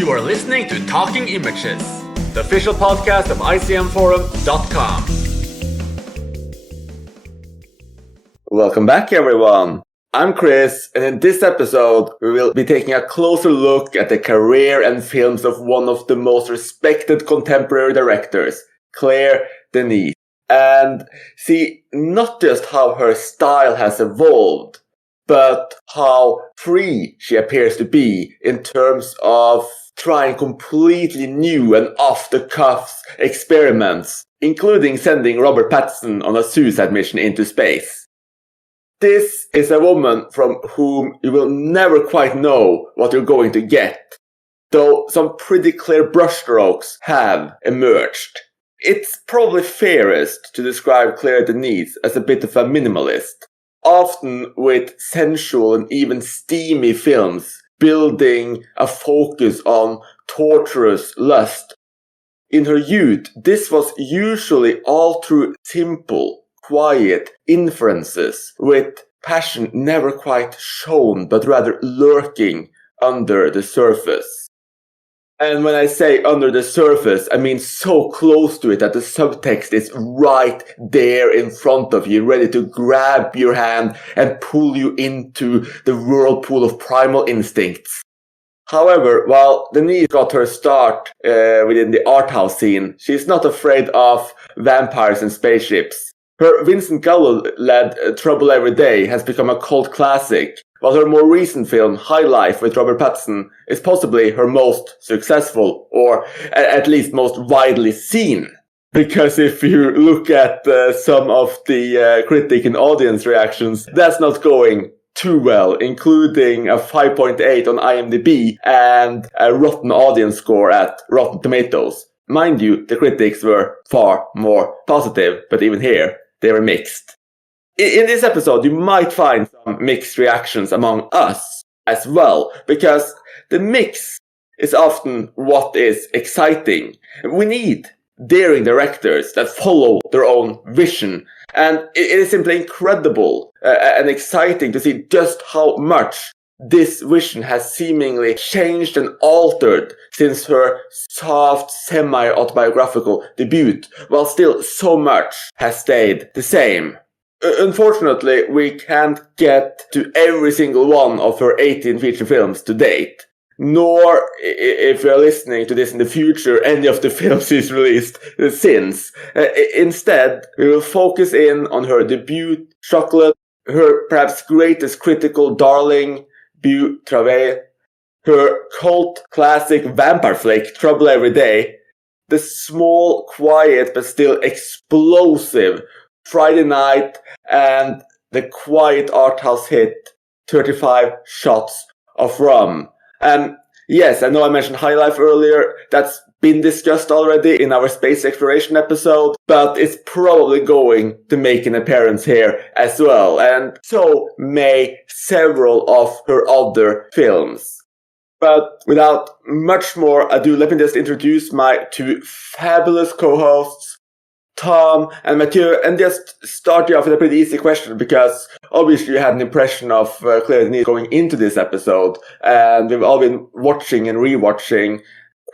You are listening to Talking Images, the official podcast of icmforum.com. Welcome back, everyone. I'm Chris, and in this episode, we will be taking a closer look at the career and films of one of the most respected contemporary directors, Claire Denis. And see not just how her style has evolved, but how free she appears to be in terms of trying completely new and off-the-cuff experiments, including sending Robert Pattinson on a suicide mission into space. This is a woman from whom you will never quite know what you're going to get, though some pretty clear brushstrokes have emerged. It's probably fairest to describe Claire Denis as a bit of a minimalist, often with sensual and even steamy films building a focus on torturous lust. In her youth, this was usually all through simple, quiet inferences, with passion never quite shown but rather lurking under the surface. And when I say under the surface, I mean so close to it that the subtext is right there in front of you, ready to grab your hand and pull you into the whirlpool of primal instincts. However, while Denis got her start within the art house scene, she's not afraid of vampires and spaceships. Her Vincent Gallo-led Trouble Every Day has become a cult classic, while her more recent film, High Life with Robert Pattinson, is possibly her most successful, or at least most widely seen. Because if you look at some of the critic and audience reactions, that's not going too well, including a 5.8 on IMDb and a rotten audience score at Rotten Tomatoes. Mind you, the critics were far more positive, but even here, they were mixed. In this episode, you might find some mixed reactions among us as well, because the mix is often what is exciting. We need daring directors that follow their own vision, and it is simply incredible and exciting to see just how much this vision has seemingly changed and altered since her soft, semi-autobiographical debut, while still so much has stayed the same. Unfortunately, we can't get to every single one of her 18 feature films to date, nor, if you're listening to this in the future, any of the films she's released since. Instead, we will focus in on her debut, Chocolate, her perhaps greatest critical darling, Beau Travail, her cult classic vampire flick, Trouble Every Day, the small, quiet, but still explosive Friday Night, and the quiet art house hit 35 Shots of Rum. And yes, I know I mentioned High Life earlier. That's been discussed already in our space exploration episode, but it's probably going to make an appearance here as well. And so may several of her other films. But without much more ado, let me just introduce my two fabulous co-hosts, Tom and Mathieu, and just start you off with a pretty easy question, because obviously you had an impression of Claire Denis going into this episode, and we've all been watching and rewatching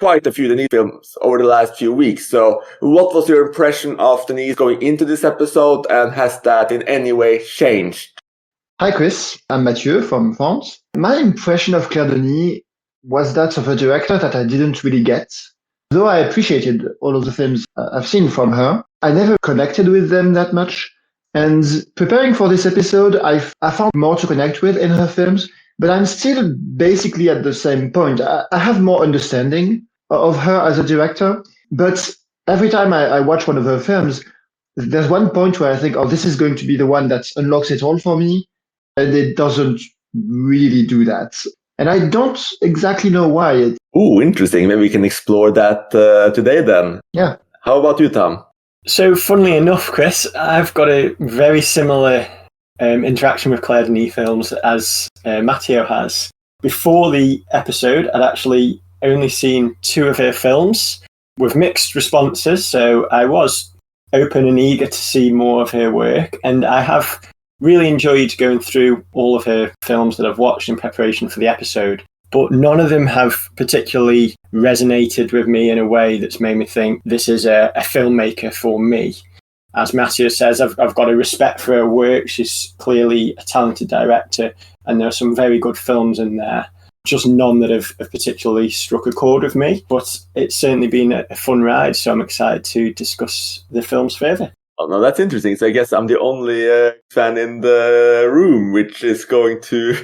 quite a few Denis films over the last few weeks. So what was your impression of Denis going into this episode, and has that in any way changed? Hi Chris, I'm Mathieu from France. My impression of Claire Denis was that of a director that I didn't really get. Though I appreciated all of the films I've seen from her, I never connected with them that much. And preparing for this episode, I found more to connect with in her films, but I'm still basically at the same point. I have more understanding of her as a director, but every time I watch one of her films, there's one point where I think, oh, this is going to be the one that unlocks it all for me, and it doesn't really do that. And I don't exactly know why. Ooh, interesting. Maybe we can explore that today then. Yeah. How about you, Tom? So, funnily enough, Chris, I've got a very similar interaction with Claire Denis films as Matteo has. Before the episode, I'd actually only seen two of her films with mixed responses, so I was open and eager to see more of her work, and I have really enjoyed going through all of her films that I've watched in preparation for the episode. but none of them have particularly resonated with me in a way that's made me think this is a filmmaker for me. As Matthew says, I've got a respect for her work. She's clearly a talented director, and there are some very good films in there. Just none that have particularly struck a chord with me, but it's certainly been a fun ride, so I'm excited to discuss the films further. Oh, no, that's interesting. So I guess I'm the only fan in the room, which is going to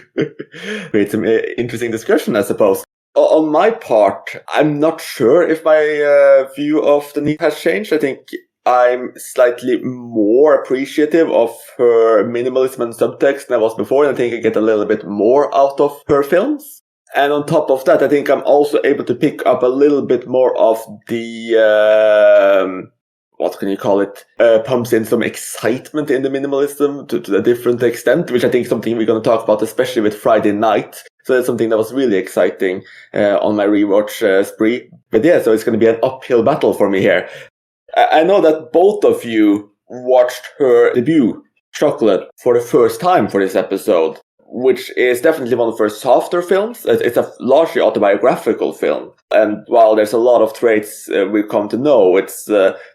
create some interesting discussion, I suppose. On my part, I'm not sure if my view of Denis has changed. I think I'm slightly more appreciative of her minimalism and subtext than I was before, and I think I get a little bit more out of her films. And on top of that, I think I'm also able to pick up a little bit more of the, what can you call it, pumps in some excitement in the minimalism to a different extent, which I think is something we're going to talk about, especially with Friday Night. So that's something that was really exciting on my rewatch spree. But yeah, so it's going to be an uphill battle for me here. I know that both of you watched her debut, Chocolate, for the first time for this episode, which is definitely one of her softer films. It's a largely autobiographical film. And while there's a lot of traits we've come to know, it's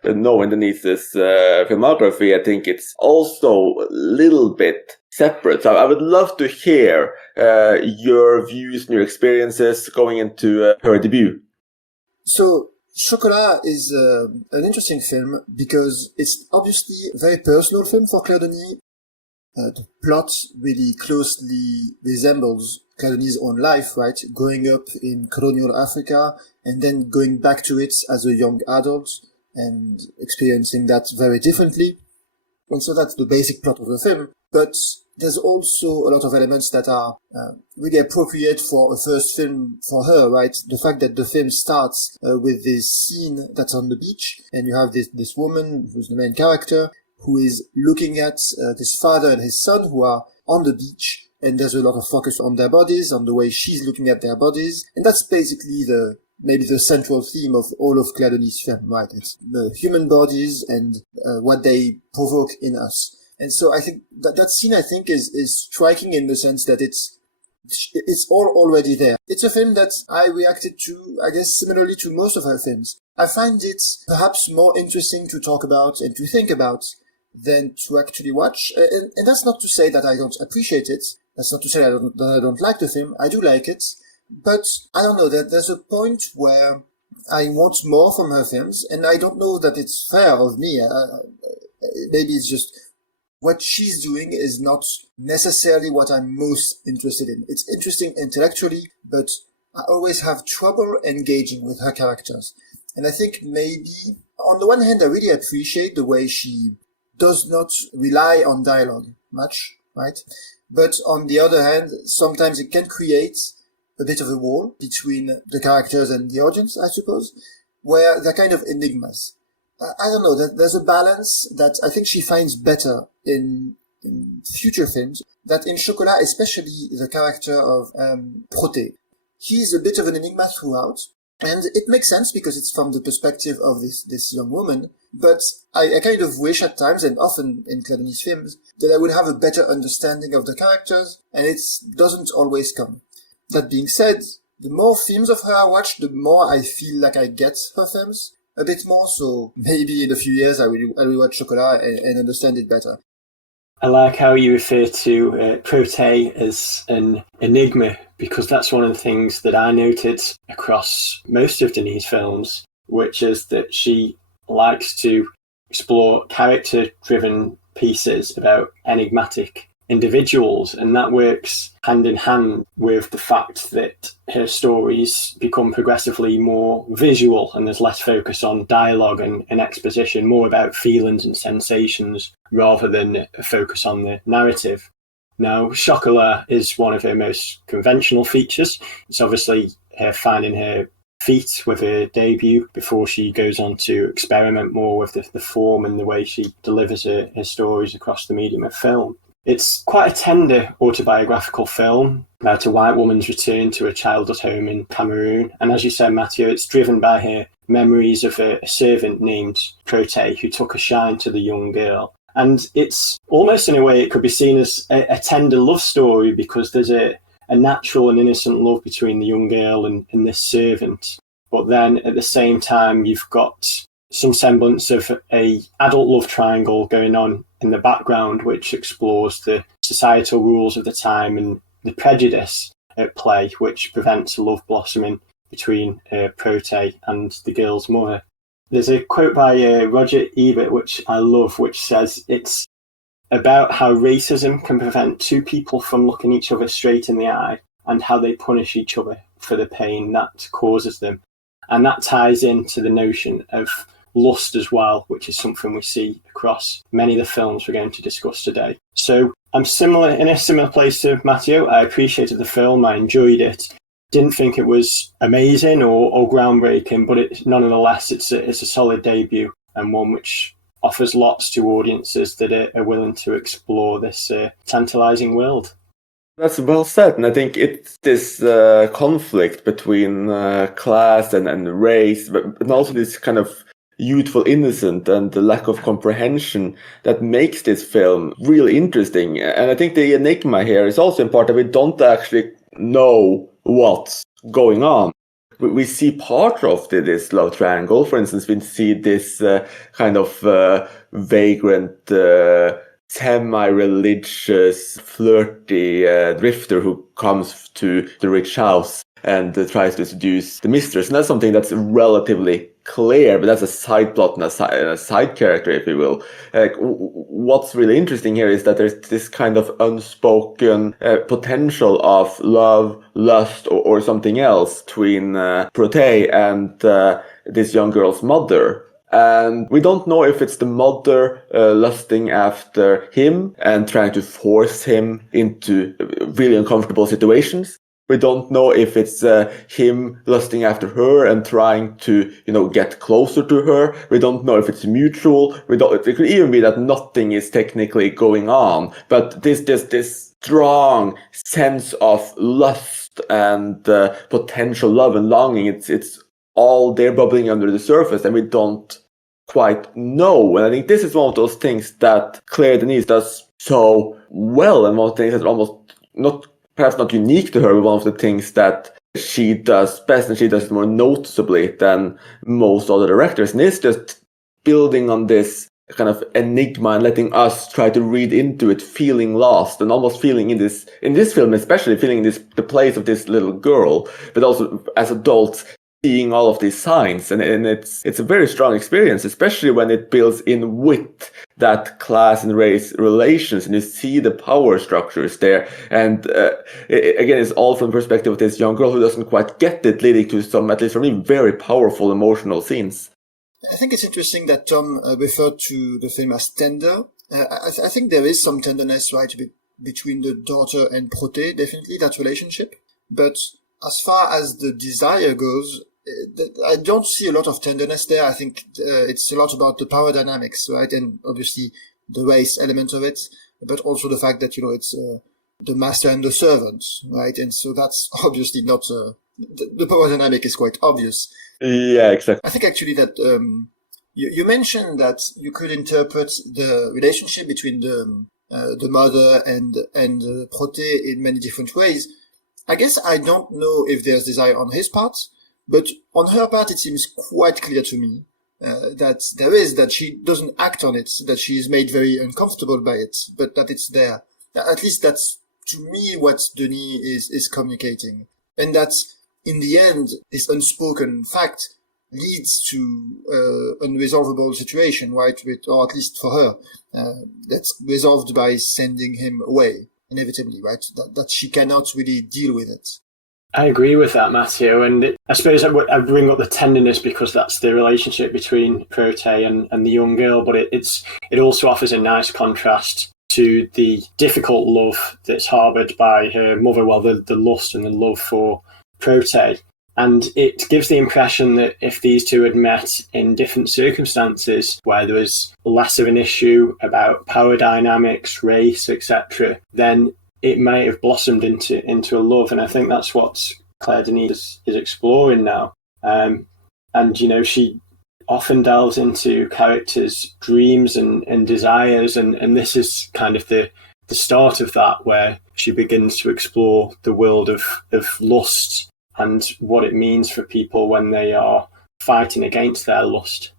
knowing Denis's filmography, I think it's also a little bit separate. So I would love to hear your views and your experiences going into her debut. So, Chocolat is an interesting film because it's obviously a very personal film for Claire Denis. The plot really closely resembles Claire Denis' own life, right? Growing up in colonial Africa and then going back to it as a young adult and experiencing that very differently. And so that's the basic plot of the film. But there's also a lot of elements that are really appropriate for a first film for her, right? The fact that the film starts with this scene that's on the beach, and you have this woman who's the main character, who is looking at this father and his son who are on the beach, and there's a lot of focus on their bodies, on the way she's looking at their bodies, and that's basically maybe the central theme of all of Claire Denis' film, right? It's the human bodies and what they provoke in us. And so I think that scene, I think, is striking in the sense that it's all already there. It's a film that I reacted to, I guess, similarly to most of her films. I find it perhaps more interesting to talk about and to think about than to actually watch. And that's not to say that I don't appreciate it. That's not to say that I don't like the film. I do like it. But I don't know, that there's a point where I want more from her films, and I don't know that it's fair of me. Maybe it's just what she's doing is not necessarily what I'm most interested in. It's interesting intellectually, but I always have trouble engaging with her characters. And I think maybe, on the one hand, I really appreciate the way she does not rely on dialogue much, right? But on the other hand, sometimes it can create a bit of a wall between the characters and the audience, I suppose, where they're kind of enigmas. I don't know, there's a balance that I think she finds better in future films, that in Chocolat, especially the character of Proté. He's a bit of an enigma throughout, and it makes sense because it's from the perspective of this young woman, but I kind of wish at times, and often in Claire Denis' films, that I would have a better understanding of the characters, and it doesn't always come. That being said, the more films of her I watch, the more I feel like I get her films a bit more, so maybe in a few years I will watch Chocolat and understand it better. I like how you refer to Proté as an enigma, because that's one of the things that I noted across most of Denis' films, which is that she likes to explore character-driven pieces about enigmatic individuals, and that works hand in hand with the fact that her stories become progressively more visual and there's less focus on dialogue and exposition, more about feelings and sensations rather than a focus on the narrative. Now, Chocolat is one of her most conventional features. It's obviously her finding her feet with her debut before she goes on to experiment more with the form and the way she delivers her stories across the medium of film. It's quite a tender autobiographical film about a white woman's return to a childhood home in Cameroon. And as you said, Matthew, it's driven by her memories of a servant named Proté who took a shine to the young girl. And it's almost, in a way, it could be seen as a tender love story because there's a a natural and innocent love between the young girl and this servant. But then at the same time, you've got some semblance of a adult love triangle going on in the background, which explores the societal rules of the time and the prejudice at play, which prevents love blossoming between Prote and the girl's mother. There's a quote by Roger Ebert, which I love, which says it's about how racism can prevent two people from looking each other straight in the eye and how they punish each other for the pain that causes them. And that ties into the notion of lust as well, which is something we see across many of the films we're going to discuss today. So I'm in a similar place to Matteo. I appreciated the film. I enjoyed it. Didn't think it was amazing or groundbreaking, but nonetheless, it's a solid debut and one which offers lots to audiences that are willing to explore this tantalizing world. That's well said, and I think it's this conflict between class and race, but also this kind of youthful innocence and the lack of comprehension that makes this film really interesting. And I think the enigma here is also in part that we don't actually know what's going on. We see part of this love triangle. For instance, we see this kind of vagrant, semi-religious, flirty drifter who comes to the rich house and tries to seduce the mistress. And that's something that's relatively clear, but that's a side plot and a side character, if you will. What's really interesting here is that there's this kind of unspoken potential of love, lust, or something else between Prote and this young girl's mother. And we don't know if it's the mother lusting after him and trying to force him into really uncomfortable situations. We don't know if it's him lusting after her and trying to, get closer to her. We don't know if it's mutual. It could even be that nothing is technically going on. But this strong sense of lust and potential love and longing, it's all there bubbling under the surface, and we don't quite know. And I think this is one of those things that Claire Denis does so well, and one of the things that's almost perhaps not unique to her, but one of the things that she does best, and she does it more noticeably than most other directors. And it's just building on this kind of enigma and letting us try to read into it, feeling lost and almost feeling in this film, especially feeling the place of this little girl, but also as adults seeing all of these signs. And it's a very strong experience, especially when it builds in with that class and race relations, and you see the power structures there. And again, it's all from the perspective of this young girl who doesn't quite get it, leading to some, at least for me, very powerful emotional scenes. I think it's interesting that Tom referred to the film as tender. I think there is some tenderness, right, between the daughter and Prote, definitely, that relationship. But as far as the desire goes, I don't see a lot of tenderness there. I think it's a lot about the power dynamics, right? And obviously the race element of it, but also the fact that, it's the master and the servant, right? And so that's obviously not, the power dynamic is quite obvious. Yeah, exactly. I think actually that you mentioned that you could interpret the relationship between the mother and Prote in many different ways. I guess I don't know if there's desire on his part, but on her part it seems quite clear to me that there is, that she doesn't act on it, that she is made very uncomfortable by it, but that it's there. At least that's, to me, what Denis is communicating. And that, in the end, this unspoken fact leads to unresolvable situation, right? Or at least for her, that's resolved by sending him away, inevitably, right? That she cannot really deal with it. I agree with that, Matteo, and I suppose I bring up the tenderness because that's the relationship between Prote and the young girl, but it also offers a nice contrast to the difficult love that's harboured by her mother, the lust and the love for Prote. And it gives the impression that if these two had met in different circumstances where there was less of an issue about power dynamics, race, etc., then it may have blossomed into a love. And I think that's what Claire Denis is exploring now. And, she often delves into characters' dreams and desires. And this is kind of the the start of that, where she begins to explore the world of lust and what it means for people when they are fighting against their lust.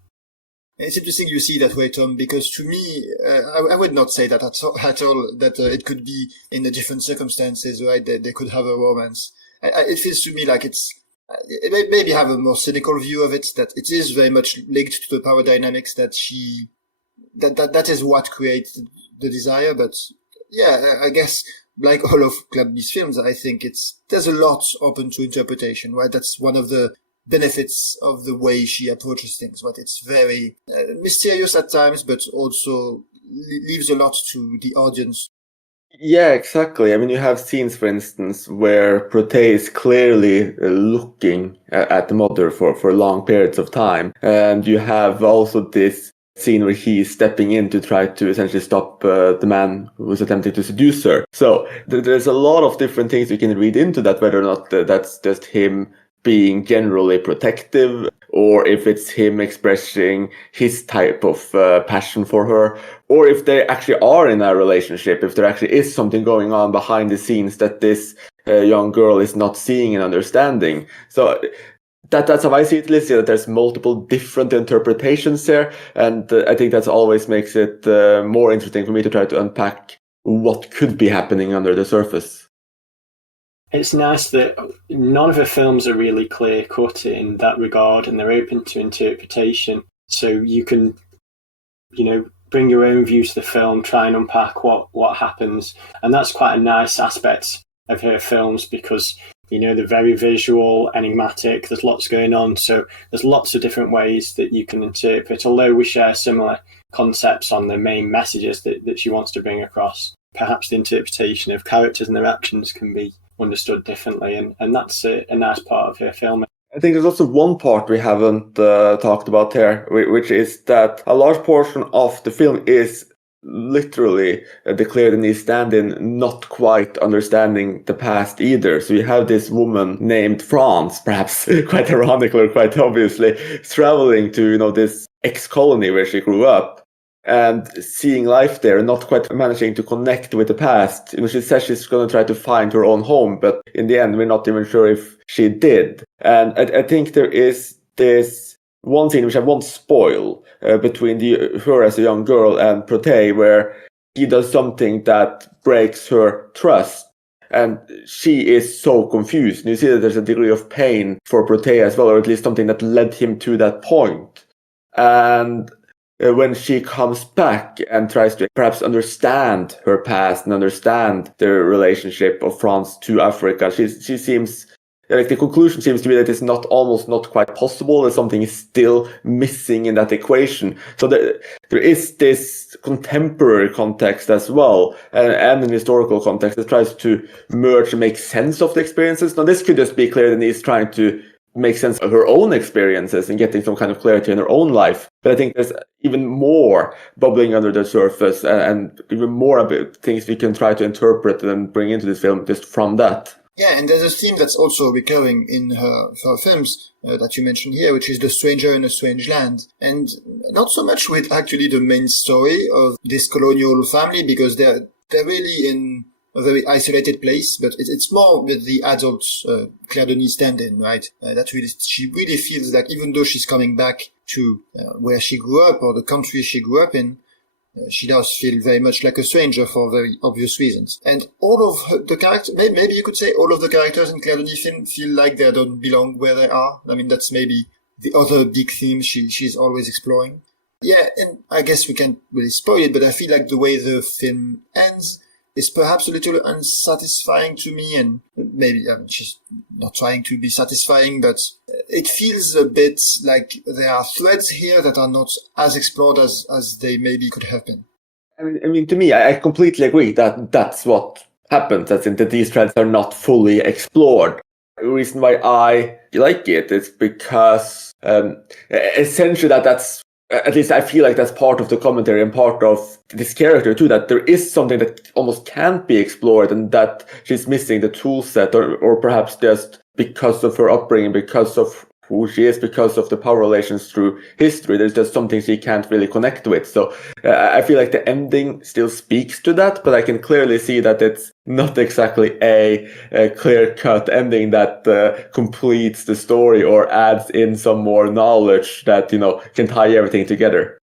It's interesting you see that way, Tom, because to me, I would not say that at all that it could be in the different circumstances, right? They could have a romance. It feels to me like it maybe have a more cynical view of it, that it is very much linked to the power dynamics that that is what creates the desire. But yeah, I guess like all of Chladni's films, I think there's a lot open to interpretation, right? That's one of the benefits of the way she approaches things, but it's very mysterious at times, but also leaves a lot to the audience. Yeah, exactly. I mean, you have scenes, for instance, where Protée is clearly looking at the mother for long periods of time. And you have also this scene where he's stepping in to try to essentially stop the man who was attempting to seduce her. So there's a lot of different things you can read into that, whether or not that's just him being generally protective, or if it's him expressing his type of passion for her, or if they actually are in a relationship, if there actually is something going on behind the scenes that this young girl is not seeing and understanding. So that's how I see it, Lizzie, that there's multiple different interpretations there, and I think that always makes it more interesting for me to try to unpack what could be happening under the surface. It's nice that none of her films are really clear-cut in that regard, and they're open to interpretation. So you can, bring your own view to the film, try and unpack what happens. And that's quite a nice aspect of her films, because, they're very visual, enigmatic, there's lots going on. So there's lots of different ways that you can interpret, although we share similar concepts on the main messages that she wants to bring across. Perhaps the interpretation of characters and their actions can be understood differently, and that's a nice part of her film. I think there's also one part we haven't talked about here, which is that a large portion of the film is literally the Claire Denis stand-in not quite understanding the past either. So you have this woman named France, perhaps quite ironically or quite obviously, traveling to this ex-colony where she grew up, and seeing life there and not quite managing to connect with the past. She says she's going to try to find her own home, but in the end, we're not even sure if she did. And I think there is this one scene which I won't spoil between her as a young girl and Protée, where he does something that breaks her trust. And she is so confused. And you see that there's a degree of pain for Protée as well, or at least something that led him to that point. And when she comes back and tries to perhaps understand her past and understand the relationship of France to Africa, she seems like the conclusion seems to be that it's almost not quite possible, that something is still missing in that equation. So there is this contemporary context as well, and an historical context that tries to merge and make sense of the experiences. Now, this could just be Claire Denis trying to make sense of her own experiences and getting some kind of clarity in her own life. But I think there's even more bubbling under the surface, and even more about things we can try to interpret and bring into this film just from that. Yeah, and there's a theme that's also recurring in her films that you mentioned here, which is the stranger in a strange land. And not so much with actually the main story of this colonial family, because they're really in a very isolated place, but it's more with the adult Claire Denis stand-in, right? She really feels like, even though she's coming back to where she grew up, or the country she grew up in, she does feel very much like a stranger for very obvious reasons. And all of the characters, maybe you could say all of the characters in Claire Denis film feel like they don't belong where they are. I mean, that's maybe the other big theme she's always exploring. Yeah, and I guess we can't really spoil it, but I feel like the way the film ends is perhaps a little unsatisfying to me, and maybe she's not trying to be satisfying, but it feels a bit like there are threads here that are not as explored as they maybe could have been. I mean, to me, I completely agree that that's what happens. That these threads are not fully explored. The reason why I like it is because essentially that's, at least I feel like that's part of the commentary and part of this character too, that there is something that almost can't be explored, and that she's missing the tool set, or perhaps just because of her upbringing, because of who she is because of the power relations through history. There's just something she can't really connect with. So I feel like the ending still speaks to that, but I can clearly see that it's not exactly a clear-cut ending that completes the story or adds in some more knowledge that, can tie everything together.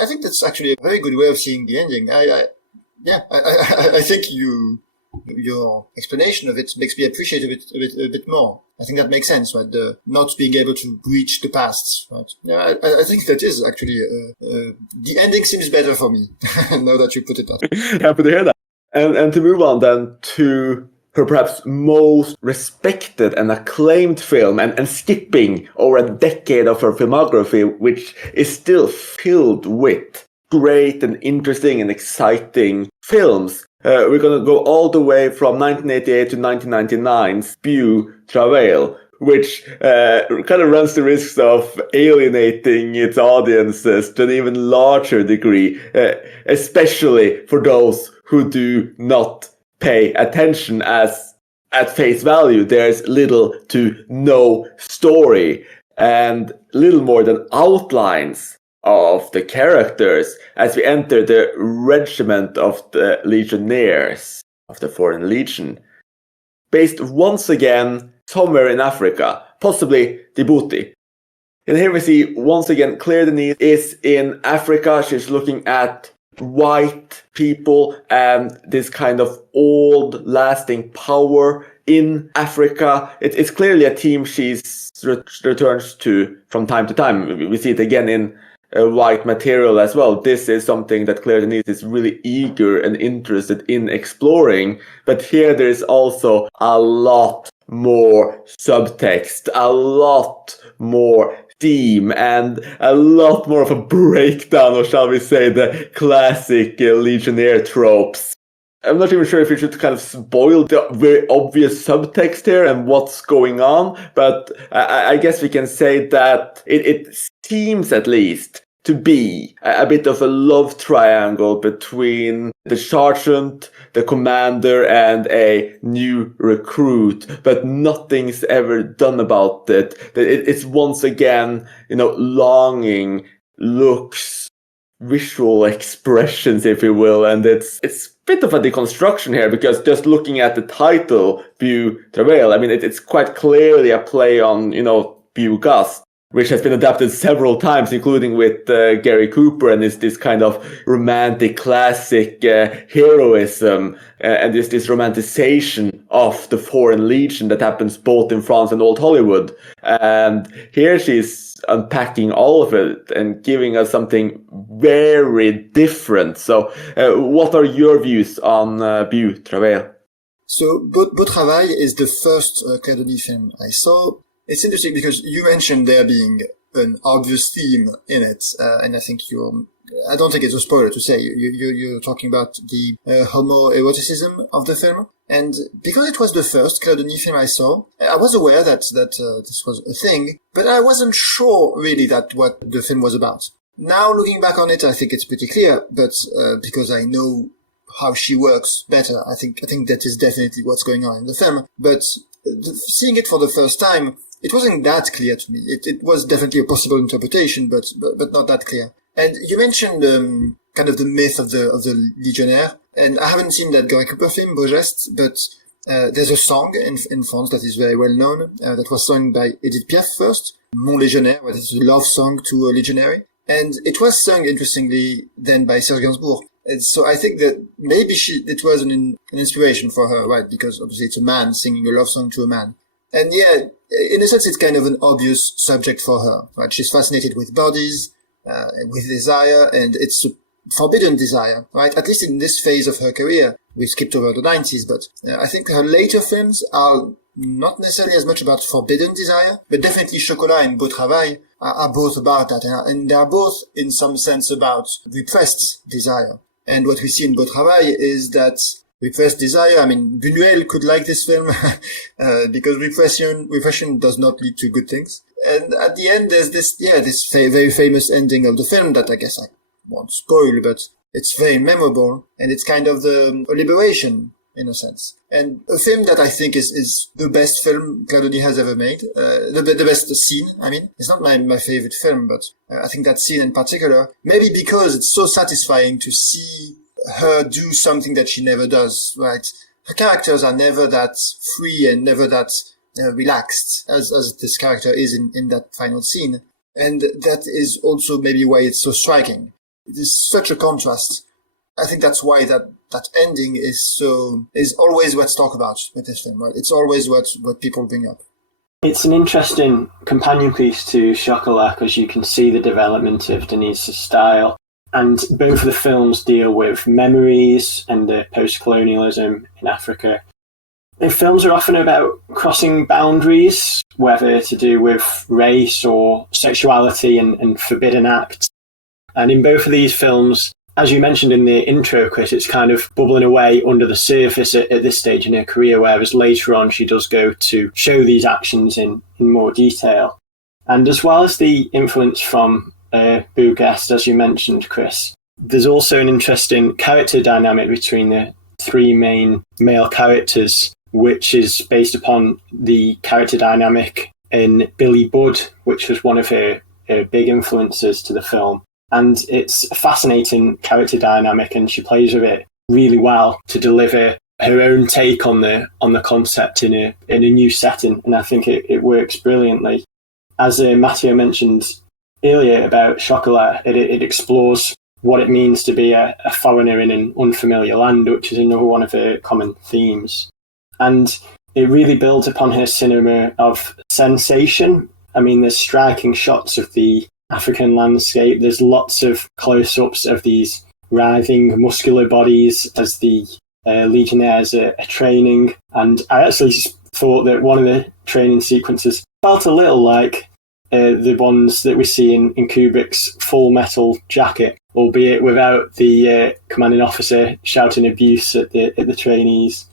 I think that's actually a very good way of seeing the ending. I think your explanation of it makes me appreciate a bit more. I think that makes sense, right? The not being able to breach the past, right? Yeah, I think that is actually the ending seems better for me now that you put it that way. Happy to hear that. And to move on then to her perhaps most respected and acclaimed film, and skipping over a decade of her filmography, which is still filled with great and interesting and exciting films. We're going to go all the way from 1988 to 1999's Beau Travail, which kind of runs the risks of alienating its audiences to an even larger degree, especially for those who do not pay attention, as at face value there's little to no story and little more than outlines of the characters as we enter the regiment of the legionnaires of the Foreign Legion, based once again somewhere in Africa, possibly Djibouti. And here we see once again Claire Denis is in Africa. She's looking at white people and this kind of old lasting power in Africa. It's clearly a theme she returns to from time to time. We see it again in white material as well. This is something that Claire Denis is really eager and interested in exploring. But here there is also a lot more subtext, a lot more theme, and a lot more of a breakdown, or shall we say, the classic Legionnaire tropes. I'm not even sure if you should kind of spoil the very obvious subtext here and what's going on, but I guess we can say that it seems at least to be a bit of a love triangle between the sergeant, the commander, and a new recruit, but nothing's ever done about it. It's once again, longing, looks, visual expressions, if you will, and it's a bit of a deconstruction here, because just looking at the title, Beau Travail, I mean, it's quite clearly a play on, Beau Gust, which has been adapted several times, including with Gary Cooper and this kind of romantic classic heroism and this romanticization of the Foreign Legion that happens both in France and Old Hollywood. And here she's unpacking all of it and giving us something very different. So what are your views on Beau Travail? So Beau Travail is the first Claire Denis film I saw. It's interesting because you mentioned there being an obvious theme in it, and I think I don't think it's a spoiler to say you're talking about the homoeroticism of the film. And because it was the first Claire Denis film I saw, I was aware that this was a thing, but I wasn't sure really that what the film was about. Now looking back on it, I think it's pretty clear, but because I know how she works better, I think that is definitely what's going on in the film. But seeing it for the first time, it wasn't that clear to me. It was definitely a possible interpretation, but not that clear. And you mentioned kind of the myth of the Legionnaire, and I haven't seen that Gary Cooper film, Beau Geste, but there's a song in France that is very well known, that was sung by Edith Piaf first, Mon Légionnaire, that is a love song to a legionary, and it was sung, interestingly, then by Serge Gainsbourg. And so I think that maybe it was an inspiration for her, right? Because obviously it's a man singing a love song to a man. And yeah, in a sense, it's kind of an obvious subject for her, right? She's fascinated with bodies, with desire, and it's a forbidden desire, right? At least in this phase of her career. We skipped over the 90s, but I think her later films are not necessarily as much about forbidden desire, but definitely Chocolat and Beau Travail are both about that, and they are both in some sense about repressed desire. And what we see in Beau Travail is that repressed desire, I mean, Buñuel could like this film, because repression does not lead to good things. And at the end, there's this very famous ending of the film that I guess I won't spoil, but it's very memorable. And it's kind of a liberation in a sense. And a film that I think is the best film Claire Denis has ever made, the best scene, I mean. It's not my favorite film, but I think that scene in particular, maybe because it's so satisfying to see her do something that she never does, right? Her characters are never that free and never that relaxed as this character is in that final scene. And that is also maybe why it's so striking. It is such a contrast. I think that's why that ending is always what's talked about with this film, right? It's always what people bring up. It's an interesting companion piece to Chocolat because you can see the development of Denis' style. And both of the films deal with memories and the post-colonialism in Africa. The films are often about crossing boundaries, whether to do with race or sexuality and forbidden acts. And in both of these films, as you mentioned in the intro, Chris, it's kind of bubbling away under the surface at this stage in her career, whereas later on she does go to show these actions in more detail. And as well as the influence from Bougast, as you mentioned, Chris, there's also an interesting character dynamic between the three main male characters, which is based upon the character dynamic in Billy Budd, which was one of her big influences to the film. And it's a fascinating character dynamic, and she plays with it really well to deliver her own take on the concept in a new setting. And I think it works brilliantly. As Matteo mentioned earlier about Chocolat, it explores what it means to be a foreigner in an unfamiliar land, which is another one of her common themes. And it really builds upon her cinema of sensation. I mean, there's striking shots of the African landscape. There's lots of close-ups of these writhing muscular bodies as the legionnaires are training. And I actually thought that one of the training sequences felt a little like the ones that we see in Kubrick's Full Metal Jacket, albeit without the commanding officer shouting abuse at the trainees.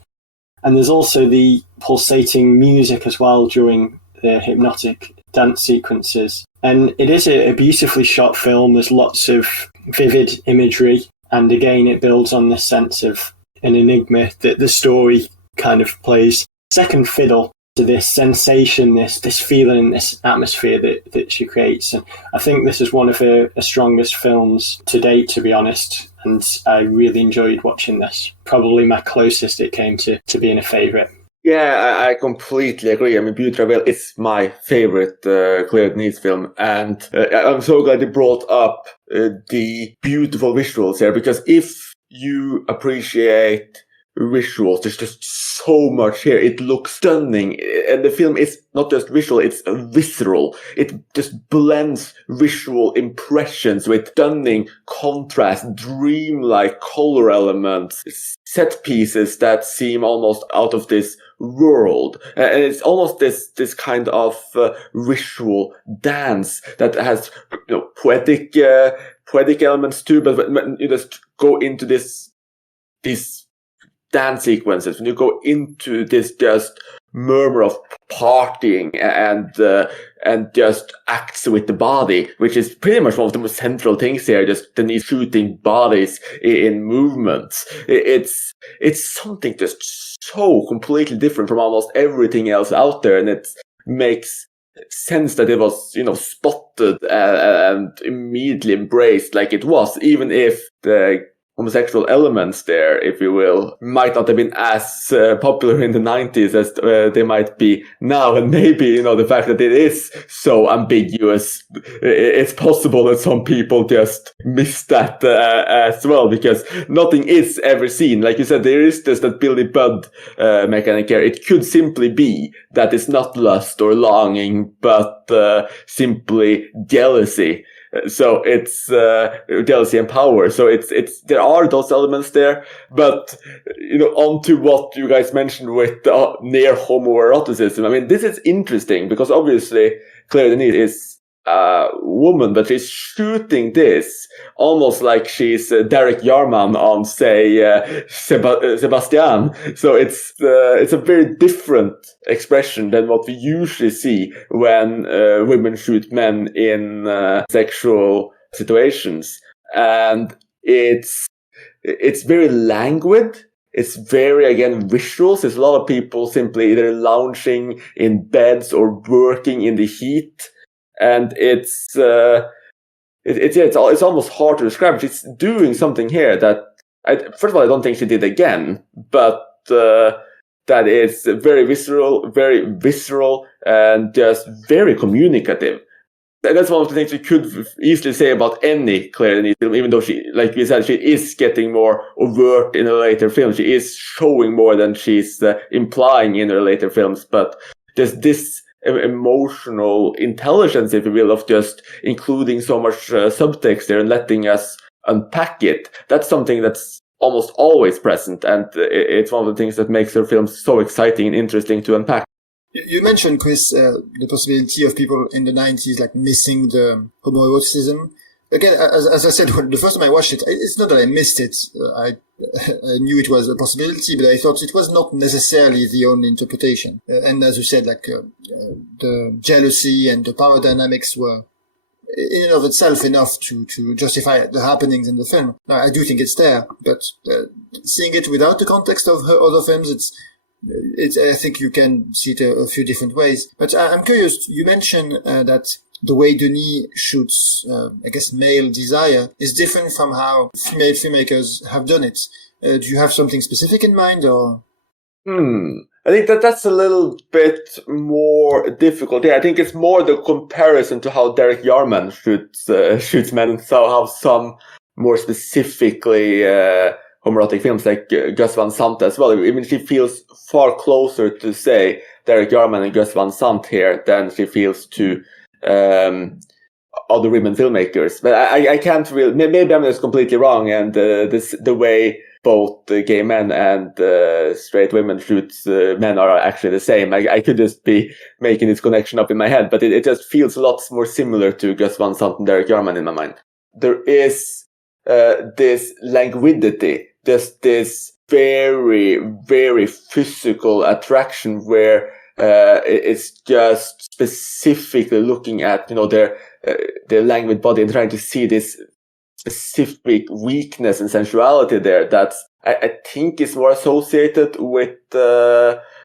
And there's also the pulsating music as well during the hypnotic dance sequences. And it is a beautifully shot film. There's lots of vivid imagery. And again, it builds on this sense of an enigma that the story kind of plays second fiddle to this sensation, this feeling, this atmosphere that she creates. And I think this is one of her strongest films to date, to be honest. And I really enjoyed watching this. Probably my closest it came to being a favourite. Yeah, I completely agree. I mean, Beauty Travail is my favorite Claire Denis film, and I'm so glad you brought up the beautiful visuals here, because if you appreciate visuals, there's just so much here. It looks stunning, and the film is not just visual, it's visceral. It just blends visual impressions with stunning contrast, dreamlike color elements, set pieces that seem almost out of this world. And it's almost this kind of visual dance that has, poetic elements too, but when you just go into these dance sequences, when you go into this just murmur of partying and just acts with the body, which is pretty much one of the most central things here, just Denis shooting bodies in movements. It's something just so completely different from almost everything else out there, and it makes sense that it was, spotted and immediately embraced like it was, even if the homosexual elements there, if you will, might not have been as popular in the 90s as they might be now. And maybe, the fact that it is so ambiguous, it's possible that some people just miss that as well, because nothing is ever seen. Like you said, there is just that Billy Budd mechanic here. It could simply be that it's not lust or longing, but simply jealousy. So it's jealousy and power. So it's there are those elements there, but on to what you guys mentioned with near homoeroticism. I mean, this is interesting because obviously Claire Denis is a woman, but she's shooting this almost like she's Derek Yarman on, say, Sebastian. So it's a very different expression than what we usually see when women shoot men in sexual situations, and it's very languid. it's very, again, visuals. There's a lot of people simply either lounging in beds or working in the heat. And it's almost hard to describe. She's doing something here that, first of all, I don't think she did again, but that is very visceral, and just very communicative. And that's one of the things you could easily say about any Claire Denis film, even though she, like you said, she is getting more overt in her later films. She is showing more than she's implying in her later films. But there's this emotional intelligence, if you will, of just including so much subtext there and letting us unpack it. That's something that's almost always present, and it's one of the things that makes her films so exciting and interesting to unpack. You mentioned, Chris, the possibility of people in the 90s like missing the homoeroticism. Again, as I said, the first time I watched it, it's not that I missed it. I knew it was a possibility, but I thought it was not necessarily the only interpretation. And as you said, like the jealousy and the power dynamics were in and of itself enough to justify the happenings in the film. Now, I do think it's there, but seeing it without the context of her other films, I think you can see it a few different ways. But I'm curious, you mentioned that the way Denis shoots, I guess, male desire is different from how female filmmakers have done it. Do you have something specific in mind, or? I think that's a little bit more difficult. Yeah, I think it's more the comparison to how Derek Jarman shoots men, and so how some more specifically homoerotic films like Gus Van Sant as well. Even she feels far closer to, say, Derek Jarman and Gus Van Sant here than she feels to other women filmmakers. But I can't really, maybe I'm just completely wrong, and the way both gay men and straight women shoot men are actually the same. I could just be making this connection up in my head, but it just feels a lot more similar to Gus Van Sant and Derek Jarman in my mind. There is this languidity, just this very, very physical attraction where it's just specifically looking at, their languid body and trying to see this specific weakness and sensuality there that's, I think, is more associated with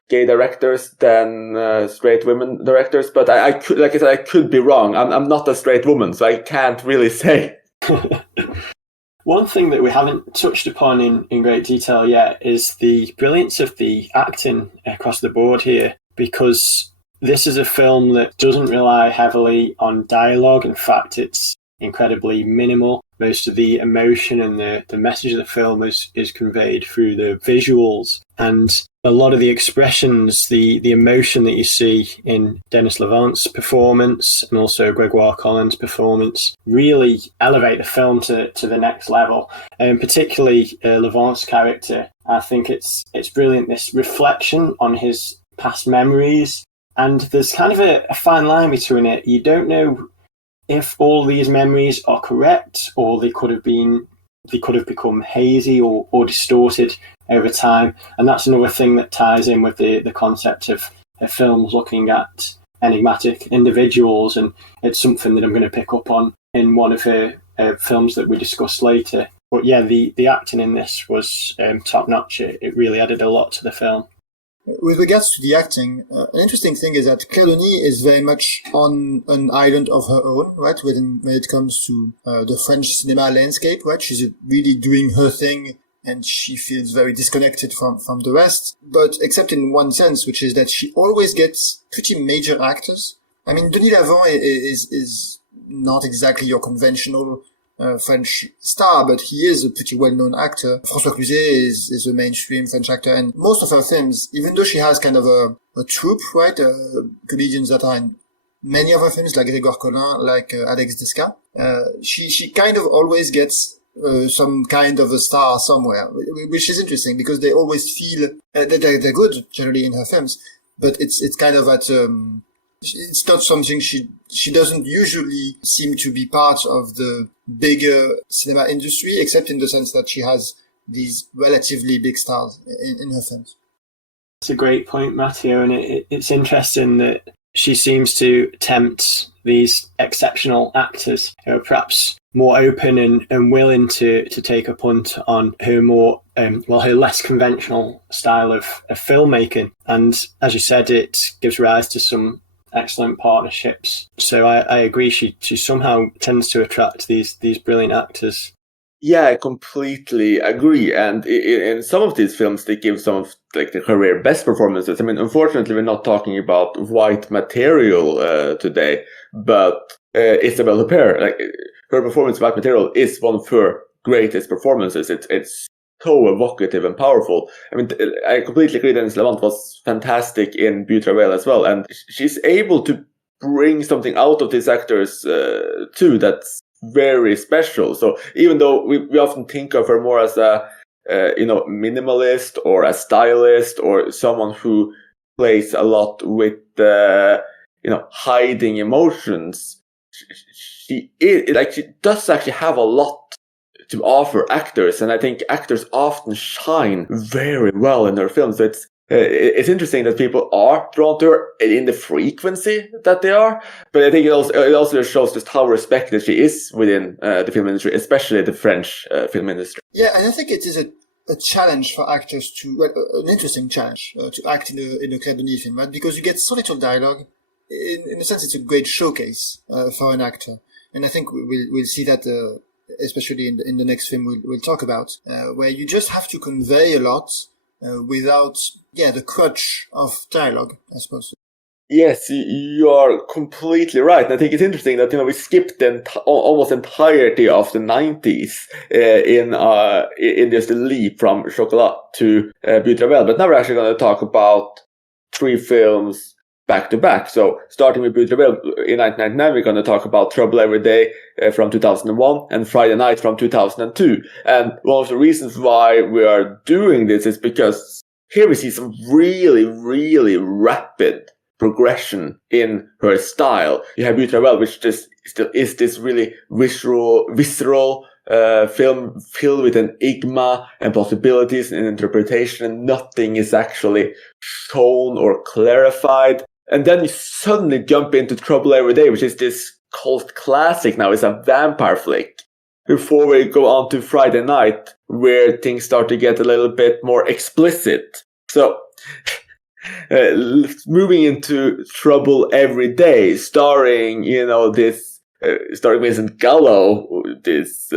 gay directors than straight women directors. But I could, like I said, I could be wrong. I'm not a straight woman, so I can't really say. One thing that we haven't touched upon in great detail yet is the brilliance of the acting across the board here, because this is a film that doesn't rely heavily on dialogue. In fact, it's incredibly minimal. Most of the emotion and the message of the film is conveyed through the visuals, and a lot of the expressions, the emotion that you see in Denis Lavant's performance and also Gregoire Collins's performance really elevate the film to the next level. And particularly Lavant's character, I think it's brilliant, this reflection on his past memories, and there's kind of a fine line between it. You don't know if all these memories are correct, or they could have become hazy or distorted over time. And that's another thing that ties in with the concept of films looking at enigmatic individuals, and it's something that I'm going to pick up on in one of her films that we discuss later. But yeah, the acting in this was top notch. It really added a lot to the film. With regards to the acting, an interesting thing is that Claire Denis is very much on an island of her own, right? When it comes to the French cinema landscape, right? She's really doing her thing, and she feels very disconnected from the rest. But except in one sense, which is that she always gets pretty major actors. I mean, Denis Lavant is not exactly your conventional French star, but he is a pretty well-known actor. François Cluzet is a mainstream French actor, and most of her films, even though she has kind of a troupe, right, comedians that are in many of her films, like Grégoire Collin, like Alex Desca, she kind of always gets some kind of a star somewhere, which is interesting because they always feel that they're good generally in her films, but it's kind of at it's not something she doesn't usually seem to be part of the bigger cinema industry, except in the sense that she has these relatively big stars in her films. It's a great point, Matteo, and it's interesting that she seems to tempt these exceptional actors who are perhaps more open and willing to take a punt on her more, her less conventional style of filmmaking. And as you said, it gives rise to some excellent partnerships. So I agree, she somehow tends to attract these brilliant actors. Yeah, I completely agree. And in some of these films, they give some of like the career best performances. I mean, unfortunately, we're not talking about white material today, but Isabelle Huppert, like her performance in White Material is one of her greatest performances. It's so evocative and powerful. I mean, I completely agree. Denis Lavant was fantastic in Beauty Whale as well, and she's able to bring something out of these actors too that's very special. So even though we often think of her more as a minimalist or a stylist or someone who plays a lot with hiding emotions, she does actually have a lot to offer actors, and I think actors often shine very well in her films. So it's interesting that people are drawn to her in the frequency that they are, but I think it also shows just how respected she is within the film industry, especially the French film industry. Yeah, and I think it is a challenge for actors an interesting challenge to act in a Claire Denis film, right? Because you get so little dialogue. In a sense, it's a great showcase for an actor, and I think we'll see that especially in the next film we'll talk about, where you just have to convey a lot without the crutch of dialogue, I suppose. Yes, you are completely right. And I think it's interesting that we skipped the almost entirety of the 90s in just the leap from Chocolat to Beauty Whale. But now we're actually going to talk about 3 films back to back. So starting with Beauty Whale in 1999, we're going to talk about Trouble Every Day from 2001 and Friday Night from 2002. And one of the reasons why we are doing this is because here we see some really, really rapid progression in her style. You have Beauty Whale, which just still is this really visceral film filled with enigma and possibilities and interpretation, and nothing is actually shown or clarified. And then you suddenly jump into Trouble Every Day, which is this cult classic now. It's a vampire flick. Before we go on to Friday Night, where things start to get a little bit more explicit. So, moving into Trouble Every Day, starring Vincent Gallo, this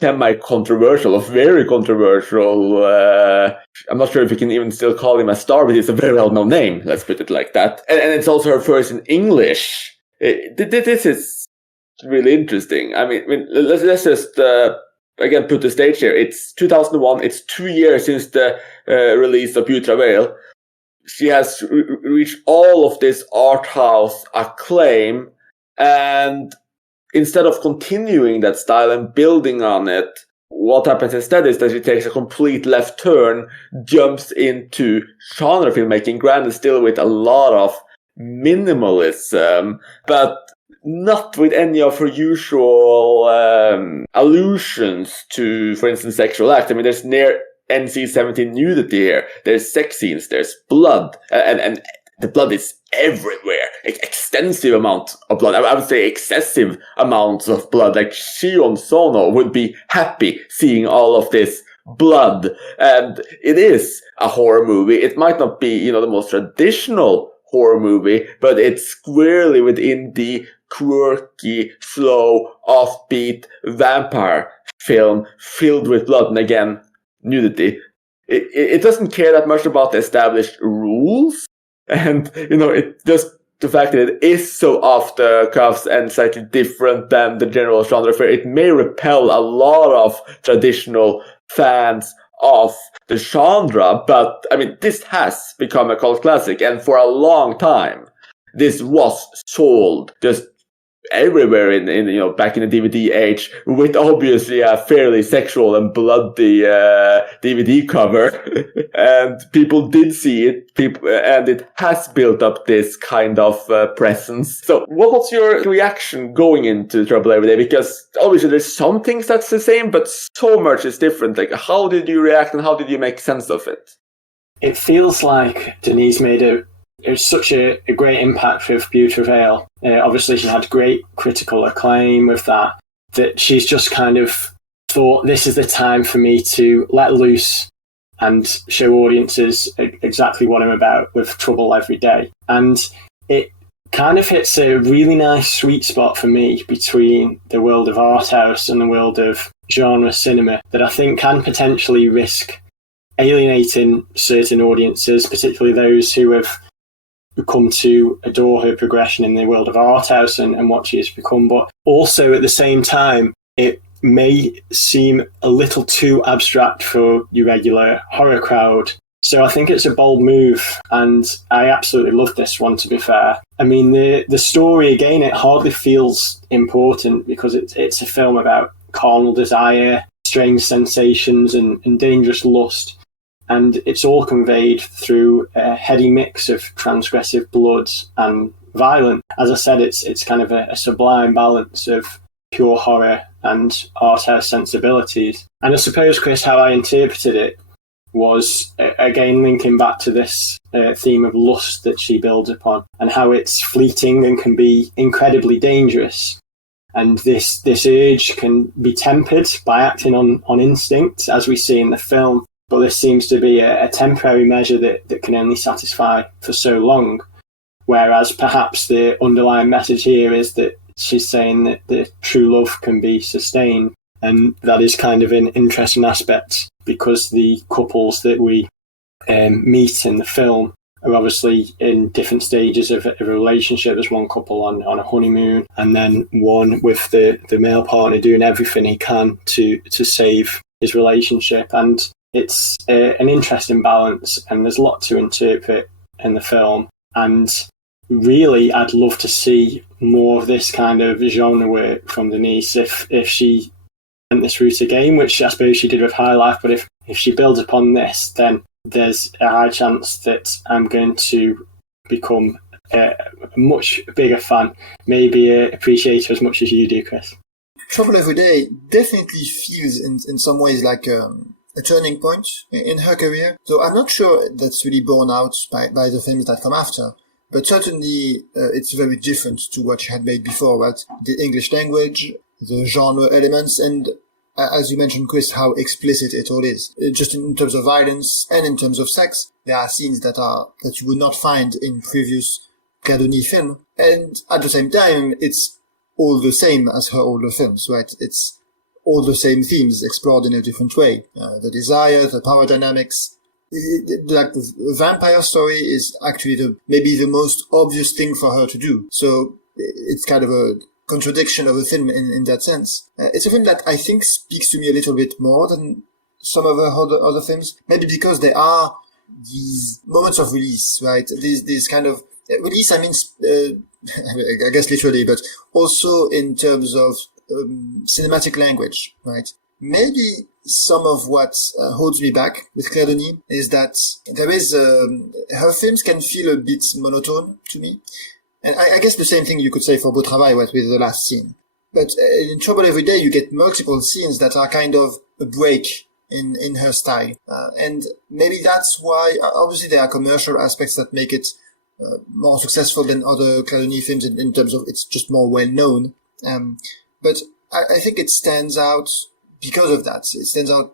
semi-controversial, very controversial, I'm not sure if you can even still call him a star, but it's a very well-known name, let's put it like that. And it's also her first in English. This is really interesting. I mean, let's just again put the stage here. It's 2001. It's 2 years since the release of Beauty Whale. She has reached all of this art house acclaim, and instead of continuing that style and building on it, what happens instead is that she takes a complete left turn, jumps into genre filmmaking, granted still with a lot of minimalism, but not with any of her usual allusions to, for instance, sexual acts. I mean, there's near NC-17 nudity here. There's sex scenes, there's blood, and the blood is everywhere. Extensive amount of blood. I would say excessive amounts of blood. Like Shion Sono would be happy seeing all of this blood. And it is a horror movie. It might not be, the most traditional horror movie, but it's squarely within the quirky, slow, offbeat vampire film filled with blood and again, nudity. It doesn't care that much about the established rules. And, it just the fact that it is so off the cuffs and slightly different than the general genre fare, it may repel a lot of traditional fans of the genre, but, I mean, this has become a cult classic, and for a long time, this was sold just everywhere in back in the DVD age, with obviously a fairly sexual and bloody DVD cover, and people did see it. And it has built up this kind of presence. So, what was your reaction going into Trouble Every Day? Because obviously there's some things that's the same, but so much is different. Like, how did you react, and how did you make sense of it? It feels like Denis made a it was such a great impact with Beautiful Veil. Obviously, she had great critical acclaim with that she's just kind of thought, this is the time for me to let loose and show audiences exactly what I'm about with Trouble Every Day. And it kind of hits a really nice sweet spot for me between the world of art house and the world of genre cinema that I think can potentially risk alienating certain audiences, particularly those who have come to adore her progression in the world of art house and what she has become. But also at the same time, it may seem a little too abstract for your regular horror crowd. So I think it's a bold move, and I absolutely love this one, to be fair. I mean, the story, again, it hardly feels important because it's a film about carnal desire, strange sensations and dangerous lust. And it's all conveyed through a heady mix of transgressive blood and violence. As I said, it's kind of a sublime balance of pure horror and art house sensibilities. And I suppose, Chris, how I interpreted it was, again, linking back to this theme of lust that she builds upon and how it's fleeting and can be incredibly dangerous. And this urge can be tempered by acting on instinct, as we see in the film. But this seems to be a temporary measure that can only satisfy for so long. Whereas perhaps the underlying message here is that she's saying that the true love can be sustained. And that is kind of an interesting aspect because the couples that we meet in the film are obviously in different stages of a relationship. There's one couple on a honeymoon, and then one with the male partner doing everything he can to save his relationship. And it's an interesting balance, and there's a lot to interpret in the film. And really, I'd love to see more of this kind of genre work from Denis if she went this route again, which I suppose she did with High Life. But if she builds upon this, then there's a high chance that I'm going to become a much bigger fan, maybe an appreciator as much as you do, Chris. Trouble Every Day definitely feels in some ways like a turning point in her career. So I'm not sure that's really borne out by the films that come after. But certainly it's very different to what she had made before, right? The English language, the genre elements, and as you mentioned, Chris, how explicit it all is. Just in terms of violence and in terms of sex, there are scenes that you would not find in previous Claire Denis film. And at the same time, it's all the same as her older films, right? It's all the same themes explored in a different way. The desire, the power dynamics. Like the vampire story is actually maybe the most obvious thing for her to do. So it's kind of a contradiction of a film in that sense. It's a film that I think speaks to me a little bit more than some of her other films. Maybe because there are these moments of release, right? These kind of release, I mean, I guess literally, but also in terms of cinematic language, right? Maybe some of what holds me back with Claire Denis is that there is her films can feel a bit monotone to me. And I guess the same thing you could say for Beau Travail with the last scene. But in Trouble Every Day, you get multiple scenes that are kind of a break in her style. And maybe that's why, obviously there are commercial aspects that make it more successful than other Claire Denis films in terms of it's just more well known. But I think it stands out because of that. It stands out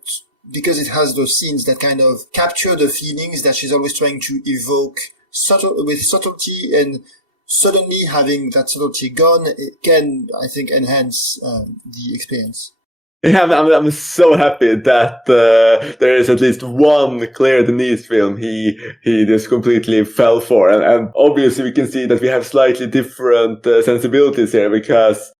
because it has those scenes that kind of capture the feelings that she's always trying to evoke with subtlety, and suddenly having that subtlety gone, it can, I think, enhance the experience. Yeah, I'm so happy that there is at least one Claire Denis film he just completely fell for, and obviously we can see that we have slightly different sensibilities here, because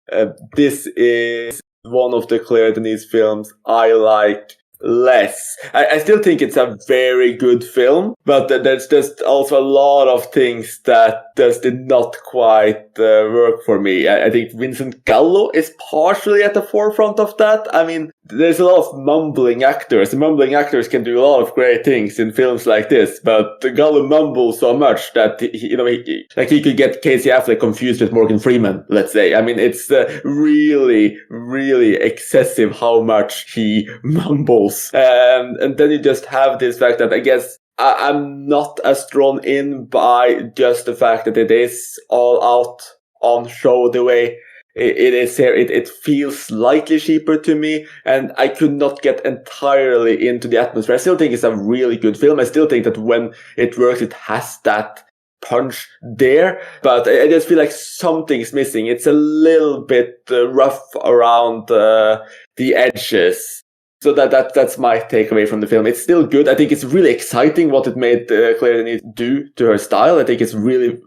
this is one of the Claire Denis films I like less. I still think it's a very good film, but there's just also a lot of things that just did not quite work for me. I think Vincent Gallo is partially at the forefront of that. I mean, there's a lot of mumbling actors. The mumbling actors can do a lot of great things in films like this, but Gallo mumbles so much that he could get Casey Affleck confused with Morgan Freeman, let's say. I mean, it's really, really excessive how much he mumbles. And then you just have this fact that I guess I'm not as drawn in by just the fact that it is all out on show the way it is here. It feels slightly cheaper to me, and I could not get entirely into the atmosphere. I still think it's a really good film. I still think that when it works, it has that punch there, but I just feel like something's missing. It's a little bit rough around the edges. So that's my takeaway from the film. It's still good. I think it's really exciting what it made Claire Denis do to her style. I think it's really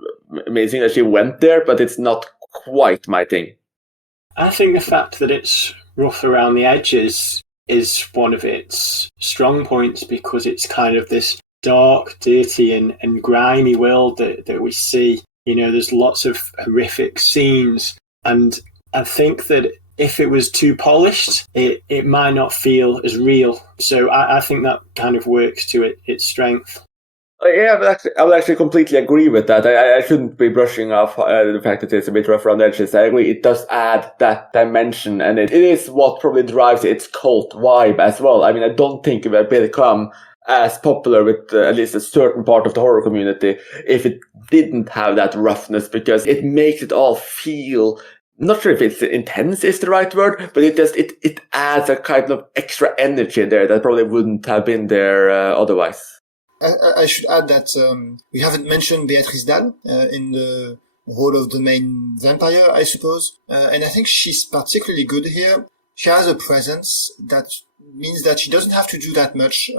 amazing that she went there, but it's not quite my thing. I think the fact that it's rough around the edges is one of its strong points, because it's kind of this dark, dirty and grimy world that we see. You know, there's lots of horrific scenes, and I think that if it was too polished, it might not feel as real. So I think that kind of works to its strength. Yeah, I would actually completely agree with that. I shouldn't be brushing off the fact that it's a bit rough around the edges. I agree, it does add that dimension, and it is what probably drives its cult vibe as well. I mean, I don't think it would become as popular with at least a certain part of the horror community if it didn't have that roughness, because it makes it all feel, not sure if it's intense is the right word, but it adds a kind of extra energy there that probably wouldn't have been there otherwise. I should add that we haven't mentioned Beatrice Dalle in the role of the main vampire, I suppose. And I think she's particularly good here. She has a presence that means that she doesn't have to do that much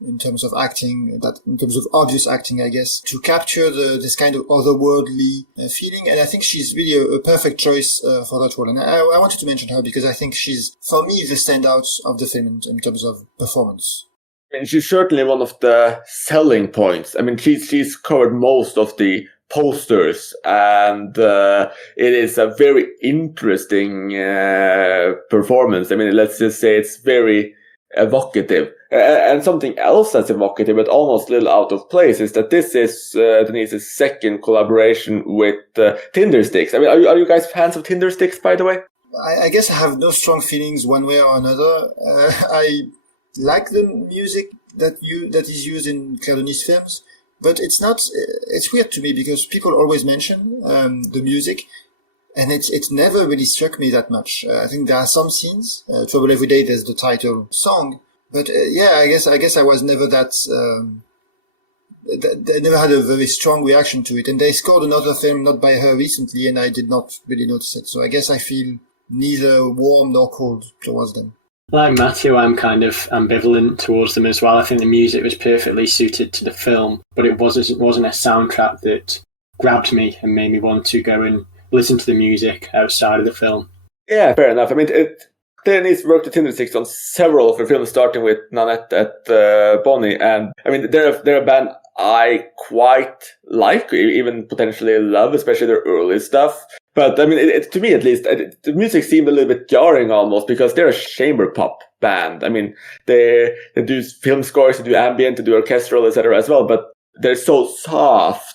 in terms of acting, in terms of obvious acting, I guess, to capture this kind of otherworldly feeling. And I think she's really a perfect choice for that role. And I wanted to mention her because I think she's, for me, the standout of the film in terms of performance. And she's certainly one of the selling points. I mean, she's covered most of the posters, and it is a very interesting performance. I mean, let's just say it's very evocative. And something else that's evocative, but almost a little out of place, is that this is Denis's second collaboration with Tinder Sticks. I mean, are you guys fans of Tinder Sticks, by the way? I guess I have no strong feelings one way or another. I like the music that is used in Claire Denis films, but it's weird to me because people always mention the music, and it's never really struck me that much. I think there are some scenes, Trouble Every Day, there's the title song, but I guess I was never that, I never had a very strong reaction to it. And they scored another film not by her recently, and I did not really notice it. So I guess I feel neither warm nor cold towards them. Like Matthew, I'm kind of ambivalent towards them as well. I think the music was perfectly suited to the film, but it wasn't a soundtrack that grabbed me and made me want to go and listen to the music outside of the film. Yeah, fair enough. I mean, Denis worked at Tinder Sticks on several of her films, starting with Nanette at Bonnie, and I mean, they're a band I quite like, even potentially love, especially their early stuff. But I mean, to me at least, the music seemed a little bit jarring almost, because they're a chamber pop band. I mean, they do film scores, they do ambient, they do orchestral, etc. as well, but they're so soft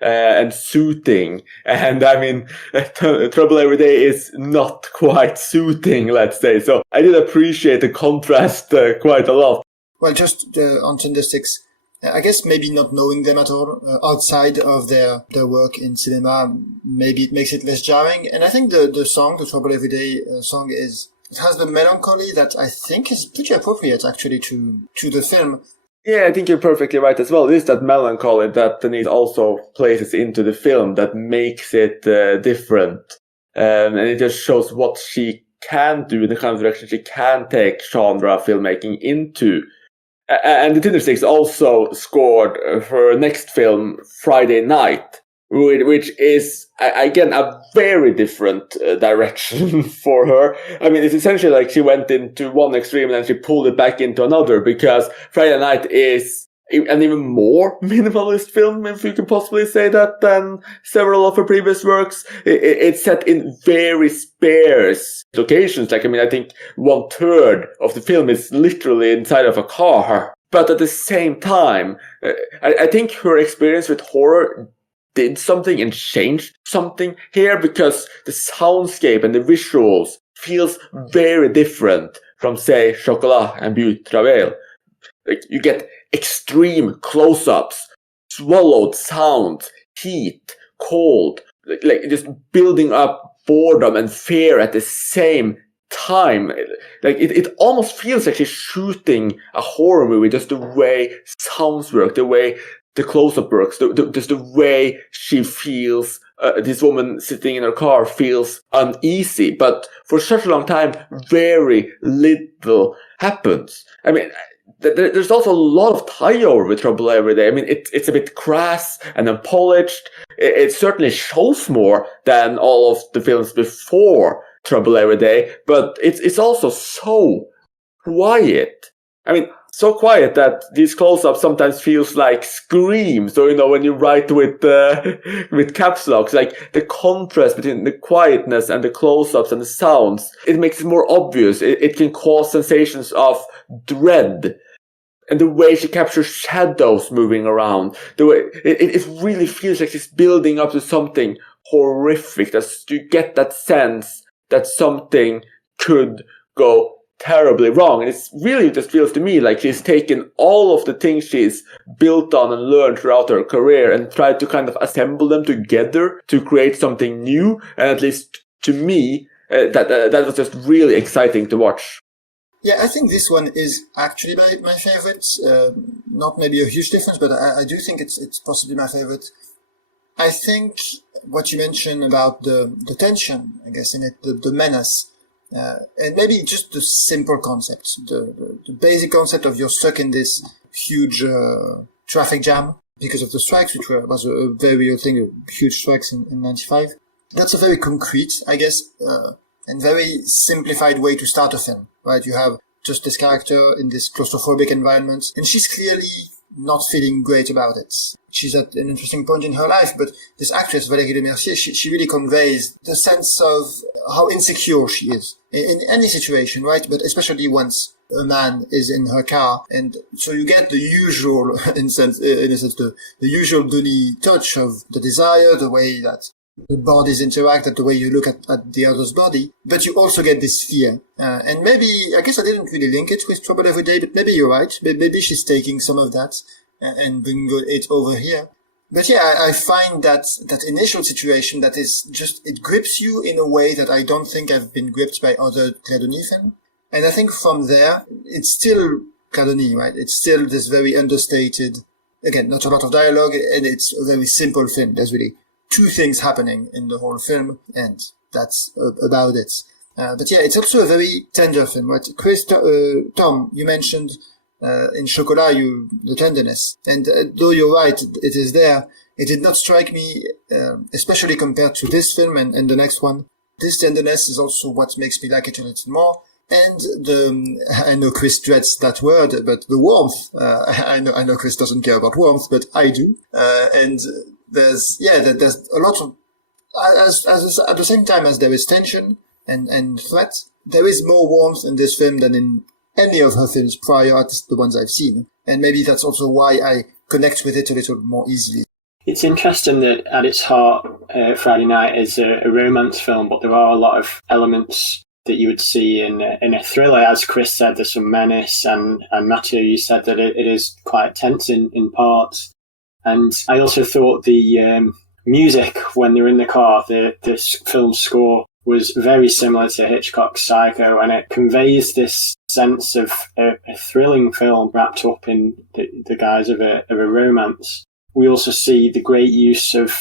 and soothing. And I mean, Trouble Every Day is not quite soothing, let's say. So I did appreciate the contrast quite a lot. Well, just on Tinder Sticks, I guess maybe not knowing them at all outside of their work in cinema, maybe it makes it less jarring. And I think the song, the Trouble Every Day song, it has the melancholy that I think is pretty appropriate actually to the film. Yeah, I think you're perfectly right as well. It is that melancholy that Denis also places into the film that makes it different. And it just shows what she can do, the kind of direction she can take genre filmmaking into. And the Tinder Sticks also scored her next film, Friday Night, which is, again, a very different direction for her. I mean, it's essentially like she went into one extreme and then she pulled it back into another, because Friday Night is an even more minimalist film, if you can possibly say that, than several of her previous works. It's set in very sparse locations. Like, I mean, I think 1/3 of the film is literally inside of a car. But at the same time, I think her experience with horror did something and changed something here, because the soundscape and the visuals feels very different from, say, Chocolat and Butte Travail. Like, you get extreme close-ups, swallowed sounds, heat, cold, like just building up boredom and fear at the same time. Like it almost feels like she's shooting a horror movie, just the way sounds work, the way the close-up works, just the way she feels. This woman sitting in her car feels uneasy, but for such a long time, very little happens. I mean, there's also a lot of tie-over with Trouble Every Day. I mean, it's a bit crass and unpolished. It certainly shows more than all of the films before Trouble Every Day, but it's also so quiet. I mean, so quiet that these close-ups sometimes feels like screams. So, when you write with caps locks, like the contrast between the quietness and the close-ups and the sounds, it makes it more obvious. It can cause sensations of dread. And the way she captures shadows moving around, the way it really feels like she's building up to something horrific. You get that sense that something could go terribly wrong. And it really just feels to me like she's taken all of the things she's built on and learned throughout her career and tried to kind of assemble them together to create something new. And at least to me, that was just really exciting to watch. Yeah, I think this one is actually my favorite. Not maybe a huge difference, but I do think it's possibly my favorite. I think what you mentioned about the tension, I guess, in it, the menace, and maybe just the simple concept, the basic concept of you're stuck in this huge traffic jam because of the strikes, which was a very real thing, huge strikes in 95. That's a very concrete, I guess, and very simplified way to start a film, right? You have just this character in this claustrophobic environment, and she's clearly not feeling great about it. She's at an interesting point in her life, but this actress, Valérie Lemercier, she really conveys the sense of how insecure she is in any situation, right? But especially once a man is in her car. And so you get the usual, in a sense, the usual Denis touch of the desire, the way that the bodies interact, the way you look at the other's body, but you also get this fear. And maybe, I guess I didn't really link it with Trouble Every Day, but maybe you're right. Maybe she's taking some of that and bringing it over here. But yeah, I find that initial situation that is just, it grips you in a way that I don't think I've been gripped by other Claire Denis films. And I think from there, it's still Claire Denis, right? It's still this very understated, again, not a lot of dialogue, and it's a very simple film. There's really two things happening in the whole film, and that's about it. But yeah, it's also a very tender film, right? Chris, Tom, you mentioned in Chocolat, the tenderness. And though you're right, it is there, it did not strike me, especially compared to this film and the next one. This tenderness is also what makes me like it a little more. And I know Chris dreads that word, but the warmth, I know Chris doesn't care about warmth, but I do. And there's a lot of, at the same time as there is tension and threat, there is more warmth in this film than in any of her films prior, at least the ones I've seen. And maybe that's also why I connect with it a little more easily. It's interesting that at its heart, Friday Night is a romance film, but there are a lot of elements that you would see in a thriller. As Chris said, there's some menace, and Matthew, you said that it is quite tense in parts. And I also thought the music when they're in the car, this film score was very similar to Hitchcock's Psycho, and it conveys this sense of a thrilling film wrapped up in the guise of a romance. We also see the great use of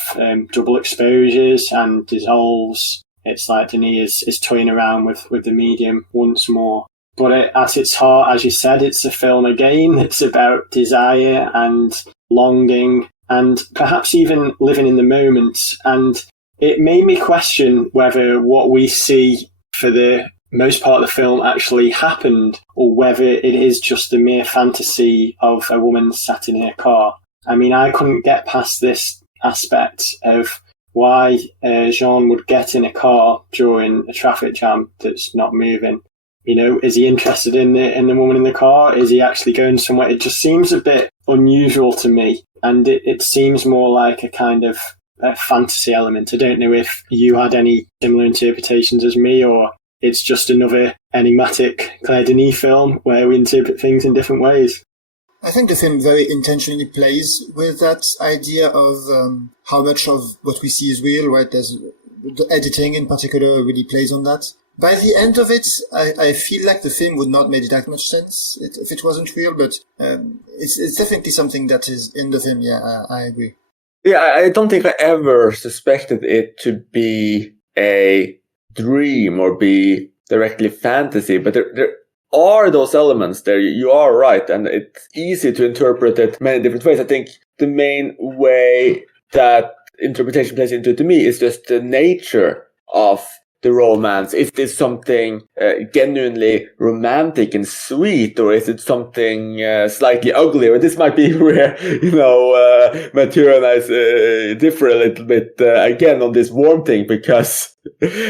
double exposures and dissolves. It's like Denis is toying around with the medium once more. But at its heart, as you said, it's a film again. It's about desire and longing and perhaps even living in the moment. And it made me question whether what we see for the most part of the film actually happened, or whether it is just the mere fantasy of a woman sat in her car. I mean, I couldn't get past this aspect of why Jean would get in a car during a traffic jam that's not moving. You know, is he interested in the woman in the car? Is he actually going somewhere? It just seems a bit unusual to me, and it seems more like a kind of a fantasy element. I don't know if you had any similar interpretations as me, or it's just another enigmatic Claire Denis film where we interpret things in different ways. I think the film very intentionally plays with that idea of how much of what we see is real, right? There's the editing in particular really plays on that. By the end of it, I feel like the film would not make that much sense if it wasn't real, but it's definitely something that is in the film. Yeah, I agree. Yeah, I don't think I ever suspected it to be a dream or be directly fantasy, but there are those elements there. You are right, and it's easy to interpret it many different ways. I think the main way that interpretation plays into it to me is just the nature of the romance. Is this something genuinely romantic and sweet, or is it something slightly ugly? Or this might be where, Mathieu and I differ a little bit again on this warm thing, because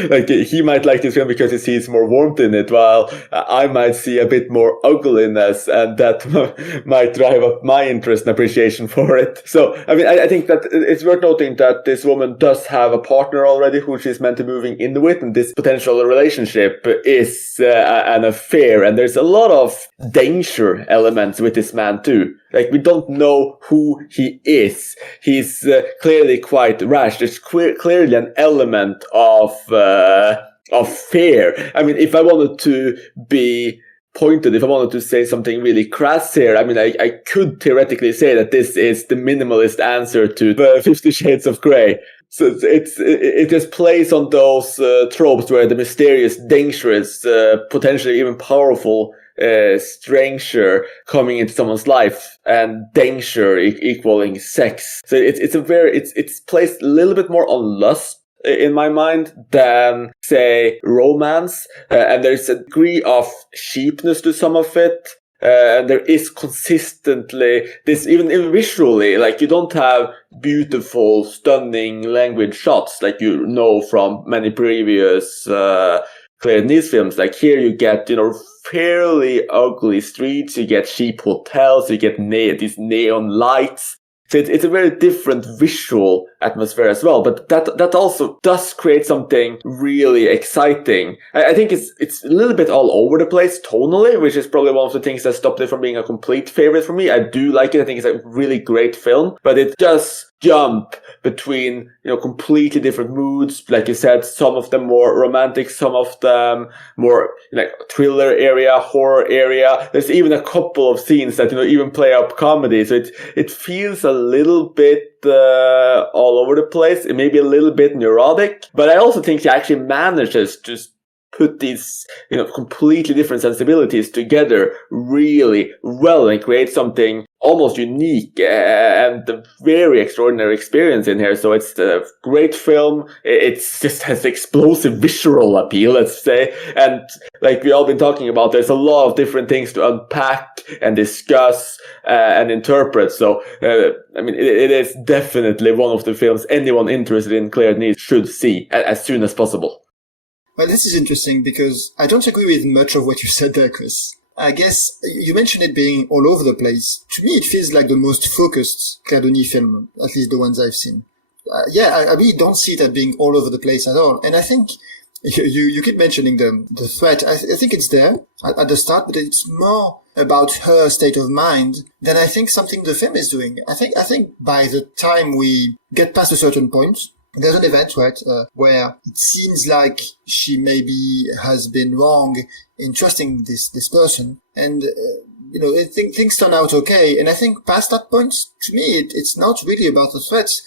like he might like this film because he sees more warmth in it, while I might see a bit more ugliness, and that might drive up my interest and appreciation for it. So, I mean, I think that it's worth noting that this woman does have a partner already who she's meant to be moving in with, and this potential relationship is an affair, and there's a lot of danger elements with this man too. Like, we don't know who he is. He's clearly quite rash. There's clearly an element of fear. I mean, if I wanted to be pointed, if I wanted to say something really crass here, I mean, I could theoretically say that this is the minimalist answer to 50 Shades of Grey. So it just plays on those tropes where the mysterious, dangerous, potentially even powerful stranger coming into someone's life, and danger equaling sex. So it's placed a little bit more on lust in my mind than, say, romance, and there's a degree of cheapness to some of it. There is consistently this, even visually, like, you don't have beautiful, stunning language shots like you know from many previous Claire Denis films. Like, here you get, fairly ugly streets, you get cheap hotels, you get these neon lights. So it's a very different visual atmosphere as well, but that also does create something really exciting. I think it's a little bit all over the place tonally, which is probably one of the things that stopped it from being a complete favorite for me. I do like it. I think it's a really great film, but it does jump between, completely different moods. Like you said, some of them more romantic, some of them more like thriller area, horror area. There's even a couple of scenes that, even play up comedy. So it feels a little bit all over the place. It may be a little bit neurotic, but I also think he actually manages to put these, completely different sensibilities together really well and create something almost unique and a very extraordinary experience in here. So it's a great film. It just has explosive visual appeal, let's say. And like we all been talking about, there's a lot of different things to unpack and discuss and interpret. So, it is definitely one of the films anyone interested in Claire Denis should see as soon as possible. Well, this is interesting because I don't agree with much of what you said there, Chris. I guess you mentioned it being all over the place. To me, it feels like the most focused Claire Denis film, at least the ones I've seen. I really don't see it as being all over the place at all. And I think you keep mentioning the threat. I think it's there at the start, but it's more about her state of mind than I think something the film is doing. I think by the time we get past a certain point, there's an event, right, where it seems like she maybe has been wrong in trusting this person, and things turn out okay. And I think past that point, to me, it's not really about the threats,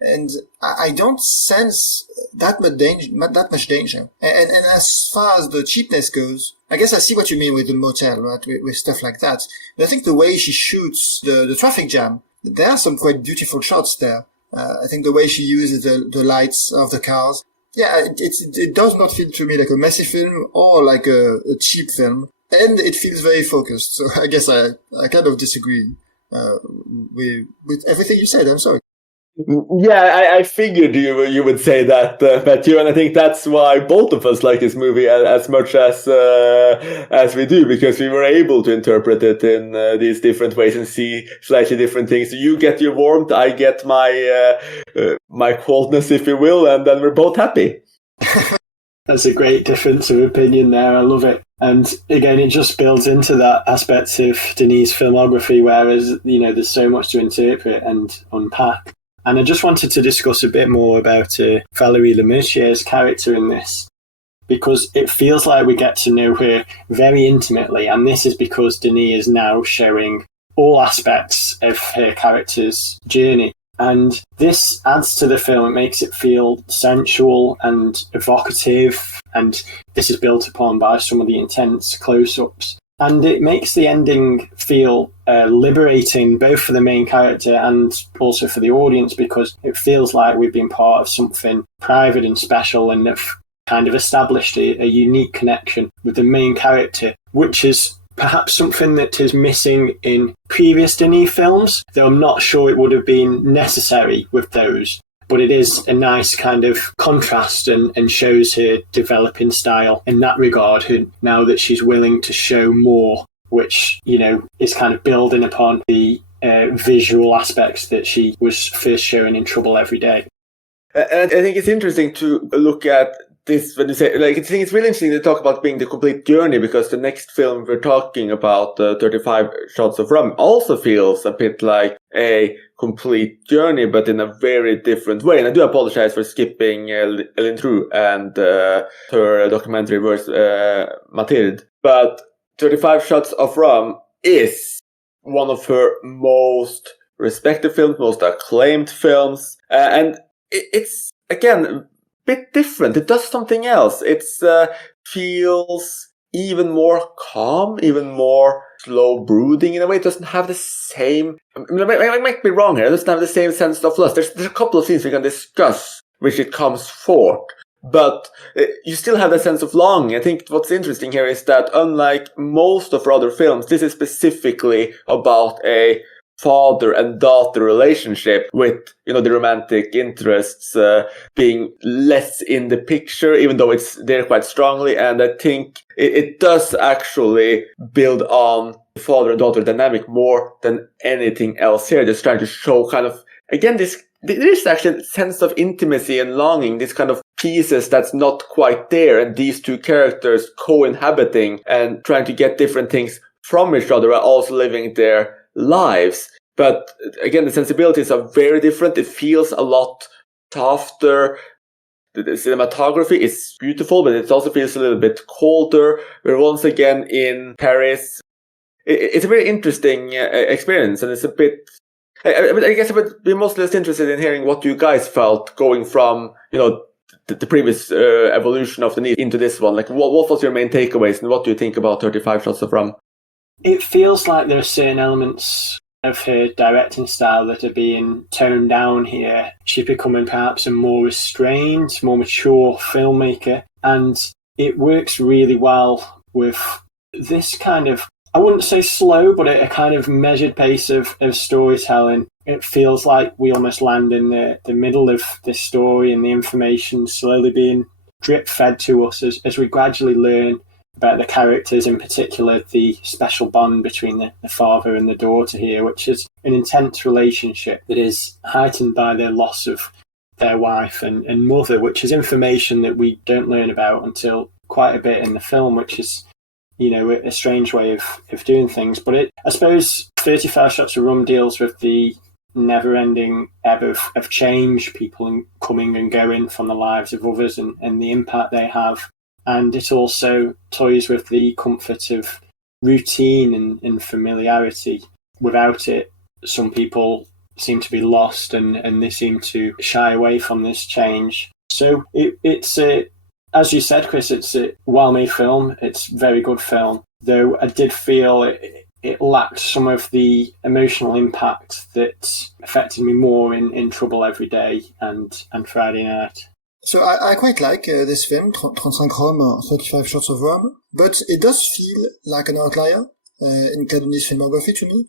and I don't sense that much danger. And as far as the cheapness goes, I guess I see what you mean with the motel, right, with stuff like that. But I think the way she shoots the traffic jam, there are some quite beautiful shots there. I think the way she uses the lights of the cars, it does not feel to me like a messy film or like a cheap film, and it feels very focused. So I guess I kind of disagree with everything you said. I'm sorry. Yeah, I figured you would say that, Matthew, and I think that's why both of us like this movie as much as we do, because we were able to interpret it in these different ways and see slightly different things. So you get your warmth, I get my coldness, if you will, and then we're both happy. That's a great difference of opinion there. I love it. And again, it just builds into that aspect of Denis' filmography, whereas, there's so much to interpret and unpack. And I just wanted to discuss a bit more about Valérie Lemercier's character in this, because it feels like we get to know her very intimately. And this is because Denis is now showing all aspects of her character's journey. And this adds to the film. It makes it feel sensual and evocative. And this is built upon by some of the intense close-ups. And it makes the ending feel liberating, both for the main character and also for the audience, because it feels like we've been part of something private and special and have kind of established a unique connection with the main character, which is perhaps something that is missing in previous Denis films, though I'm not sure it would have been necessary with those. But it is a nice kind of contrast and shows her developing style in that regard, now that she's willing to show more, which, is kind of building upon the visual aspects that she was first showing in Trouble Every Day. And I think it's interesting to look at this when you say, I think it's really interesting to talk about being the complete journey, because the next film we're talking about, 35 Shots of Rum, also feels a bit like a complete journey, but in a very different way. And I do apologize for skipping Ellen True and her documentary verse, Mathilde. But 35 Shots of Rum is one of her most respected films, most acclaimed films. And it's, again, bit different. It does something else. It feels even more calm, even more slow brooding in a way. It doesn't have the same, I might be wrong here, it doesn't have the same sense of lust. There's a couple of scenes we can discuss which it comes forth, but you still have that sense of longing. I think what's interesting here is that unlike most of her other films, this is specifically about a father and daughter relationship, with, the romantic interests being less in the picture, even though it's there quite strongly. And I think it does actually build on the father and daughter dynamic more than anything else here. Just trying to show kind of, again, there's actually a sense of intimacy and longing, this kind of pieces that's not quite there, and these two characters co-inhabiting and trying to get different things from each other while also living their lives. But again, the sensibilities are very different. It feels a lot softer. The cinematography is beautiful, but it also feels a little bit colder. We're once again in Paris. It's a very interesting experience, and it's a bit... I guess I would be mostly less interested in hearing what you guys felt going from, the previous evolution of the need into this one. Like, what was your main takeaways, and what do you think about 35 Shots of Rum? It feels like there are certain elements of her directing style that are being toned down here. She's becoming perhaps a more restrained, more mature filmmaker, and it works really well with this kind of, I wouldn't say slow, but a kind of measured pace of storytelling. It feels like we almost land in the middle of this story, and the information slowly being drip-fed to us as we gradually learn about the characters, in particular the special bond between the father and the daughter here, which is an intense relationship that is heightened by their loss of their wife and mother, which is information that we don't learn about until quite a bit in the film, which is, a strange way of doing things. But I suppose 35 Shots of Rum deals with the never-ending ebb of change, people coming and going from the lives of others, and the impact they have. And it also toys with the comfort of routine and familiarity. Without it, some people seem to be lost, and they seem to shy away from this change. So it's as you said, Chris, it's a well-made film. It's a very good film, though I did feel it lacked some of the emotional impact that affected me more in Trouble Every Day and Friday Night. So I quite like this film, 35 Rum or 35 Shots of Rum, but it does feel like an outlier in Claire Denis' filmography to me.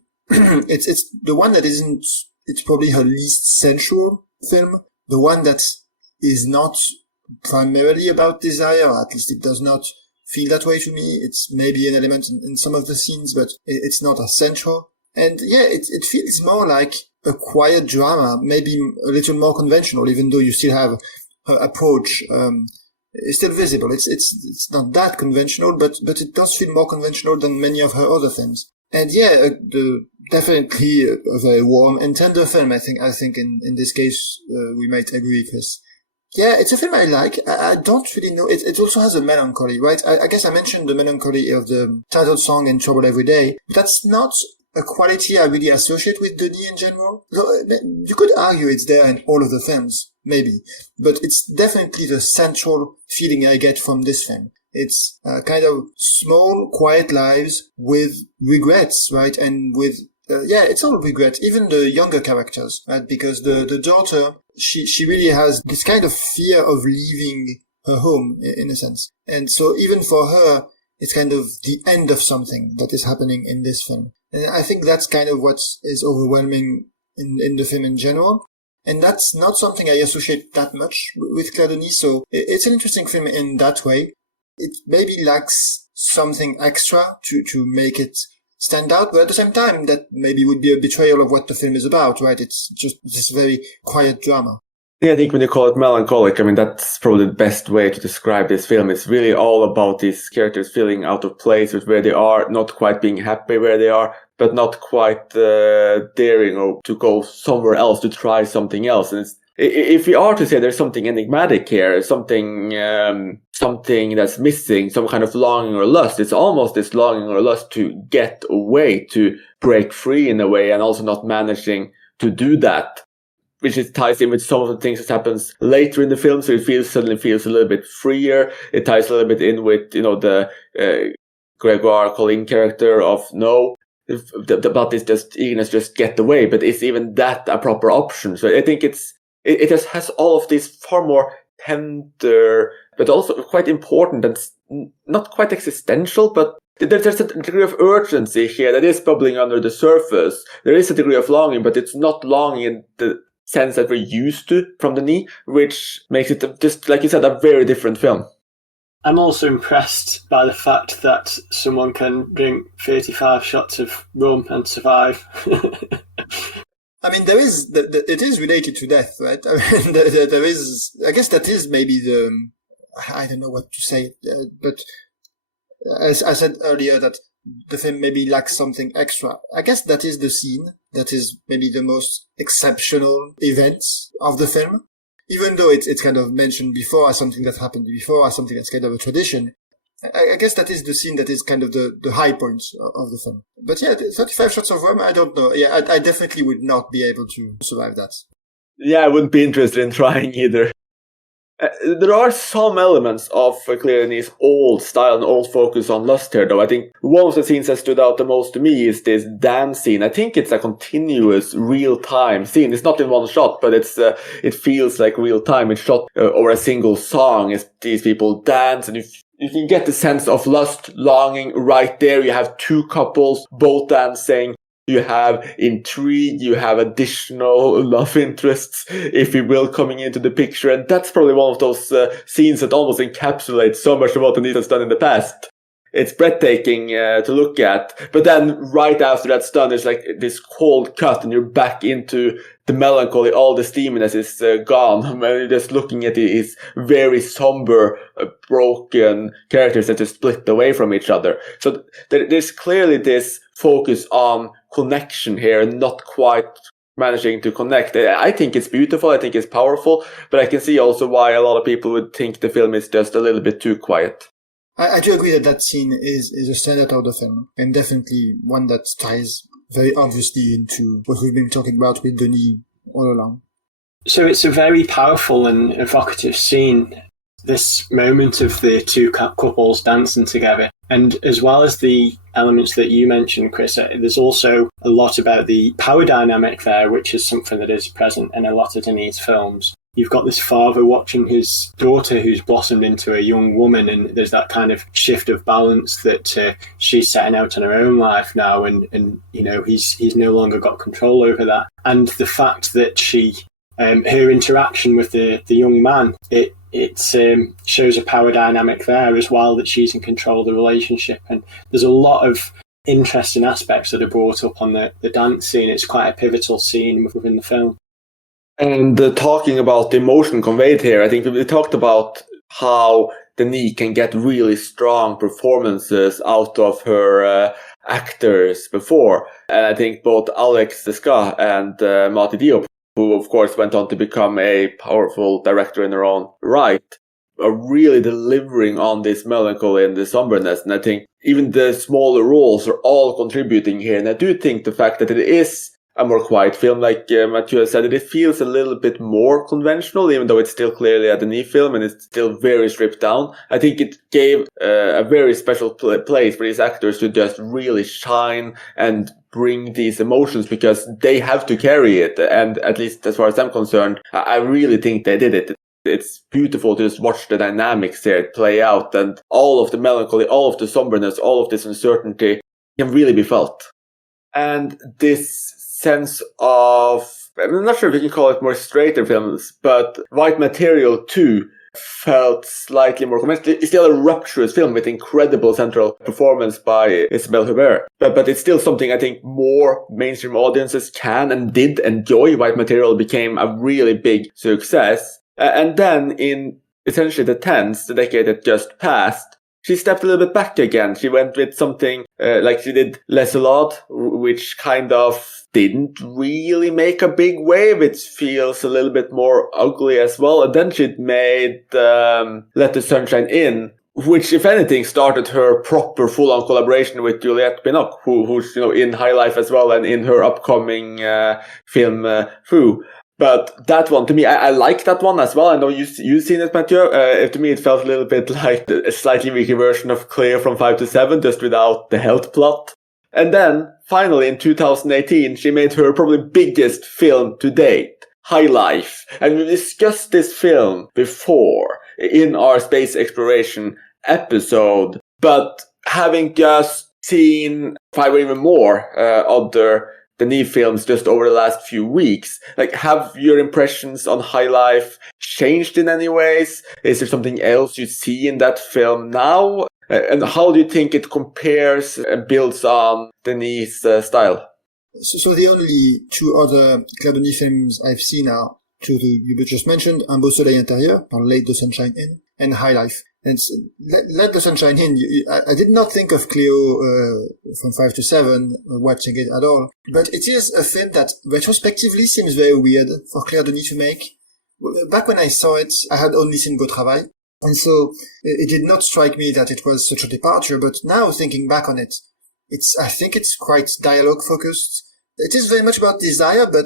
It's the one that isn't, it's probably her least sensual film, the one that is not primarily about desire, or at least it does not feel that way to me. It's maybe an element in some of the scenes, but it's not as central. And yeah, it feels more like a quiet drama, maybe a little more conventional, even though you still have her approach is still visible. It's not that conventional, but it does feel more conventional than many of her other films. And yeah, definitely a very warm and tender film. I think in this case we might agree, Chris. Yeah, it's a film I like. I don't really know. It also has a melancholy, right? I guess I mentioned the melancholy of the title song in Trouble Every Day. But that's not a quality I really associate with Denis in general. You could argue it's there in all of the films, maybe. But it's definitely the central feeling I get from this film. It's kind of small, quiet lives with regrets, right? And with it's all regret. Even the younger characters, right? Because the daughter, she really has this kind of fear of leaving her home, in a sense. And so even for her, it's kind of the end of something that is happening in this film. And I think that's kind of what is overwhelming in the film in general. And that's not something I associate that much with Claire Denis. So it's an interesting film in that way. It maybe lacks something extra to make it stand out, but at the same time, that maybe would be a betrayal of what the film is about, right? It's just this very quiet drama. Yeah, I think when you call it melancholic, I mean, that's probably the best way to describe this film. It's really all about these characters feeling out of place with where they are, not quite being happy where they are, but not quite daring or to go somewhere else, to try something else. And if we are to say there's something enigmatic here, something that's missing, some kind of longing or lust, it's almost this longing or lust to get away, to break free in a way, and also not managing to do that, which ties in with some of the things that happens later in the film. So it suddenly feels a little bit freer. It ties a little bit in with, the Gregoire Colin character of about this just eagerness, just get away. But is even that a proper option? So I think it just has all of these far more tender, but also quite important and not quite existential, but there's a degree of urgency here that is bubbling under the surface. There is a degree of longing, but it's not longing in the sense that we're used to from Denis, which makes it, just like you said, a very different film. I'm also impressed by the fact that someone can drink 35 shots of rum and survive. I mean, it is related to death, right? I mean, there is, I guess that is maybe I don't know what to say, but as I said earlier, that the film maybe lacks something extra. I guess that is the scene that is maybe the most exceptional event of the film. Even though it's kind of mentioned before as something that happened before, as something that's kind of a tradition. I guess that is the scene that is kind of the high point of the film. But yeah, 35 shots of rum, I don't know. Yeah, I definitely would not be able to survive that. Yeah, I wouldn't be interested in trying either. There are some elements of Claire Denis' old style and old focus on lust here, though. I think one of the scenes that stood out the most to me is this dance scene. I think it's a continuous, real-time scene. It's not in one shot, but it feels like real-time. It's shot over a single song as these people dance, and you can get the sense of lust, longing right there. You have two couples, both dancing. You have intrigue, you have additional love interests, if you will, coming into the picture. And that's probably one of those scenes that almost encapsulates so much of what Denis has done in the past. It's breathtaking to look at. But then right after that's done, there's like this cold cut and you're back into the melancholy. All the steaminess is gone. When you're just looking at these very somber, broken characters that just split away from each other. So there's clearly this focus on connection here and not quite managing to connect. I think it's beautiful. I think it's powerful. But I can see also why a lot of people would think the film is just a little bit too quiet. I do agree that scene is a standout of the film, and definitely one that ties very obviously into what we've been talking about with Denis all along. So it's a very powerful and evocative scene, this moment of the two couples dancing together. And as well as the elements that you mentioned, Chris, there's also a lot about the power dynamic there, which is something that is present in a lot of Denis' films. You've got this father watching his daughter who's blossomed into a young woman, and there's that kind of shift of balance that she's setting out on her own life now, and he's no longer got control over that. And the fact that she, her interaction with the young man, it shows a power dynamic there as well, that she's in control of the relationship. And there's a lot of interesting aspects that are brought up on the dance scene. It's quite a pivotal scene within the film. And talking about the emotion conveyed here, I think we talked about how Denis can get really strong performances out of her actors before. And I think both Alex Desca and Mati Diop, who of course went on to become a powerful director in her own right, are really delivering on this melancholy and this somberness. And I think even the smaller roles are all contributing here. And I do think the fact that it is a more quiet film, like Mathieu said, it feels a little bit more conventional, even though it's still clearly a Denis film and it's still very stripped down. I think it gave a very special place for these actors to just really shine and bring these emotions, because they have to carry it. And at least as far as I'm concerned, I really think they did it. It's beautiful to just watch the dynamics there play out, and all of the melancholy, all of the somberness, all of this uncertainty can really be felt. And this sense of, I'm not sure if you can call it more straighter films, but White Material too felt slightly more conventional. It's still a rapturous film with incredible central performance by Isabelle Huppert, but it's still something I think more mainstream audiences can and did enjoy. White Material became a really big success. And then in essentially the decade that just passed, she stepped a little bit back again. She went with something like she did Les Salades, which kind of didn't really make a big wave. It feels a little bit more ugly as well. And then she'd made Let the Sunshine In, which, if anything, started her proper full-on collaboration with Juliette Binoche, who's in High Life as well, and in her upcoming film Fou. But that one, to me, I like that one as well. I know you've seen it, Mathieu. To me, it felt a little bit like a slightly weaker version of Clear from 5 to 7, just without the health plot. And then, finally, in 2018, she made her probably biggest film to date, High Life. And we discussed this film before in our space exploration episode. But having just seen 5 or even more other Denis films just over the last few weeks, like, have your impressions on High Life changed in any ways? Is there something else you see in that film now? And how do you think it compares and builds on Denis' style? So the only two other Claire Denis films I've seen are two you just mentioned, Un beau soleil intérieur, or Let the Sunshine In, and High Life. And Let the Sunshine In, I did not think of Cleo from 5 to 7 watching it at all. But it is a film that retrospectively seems very weird for Claire Denis to make. Back when I saw it, I had only seen Beau Travail. And so it did not strike me that it was such a departure. But now thinking back on it, I think it's quite dialogue focused. It is very much about desire, but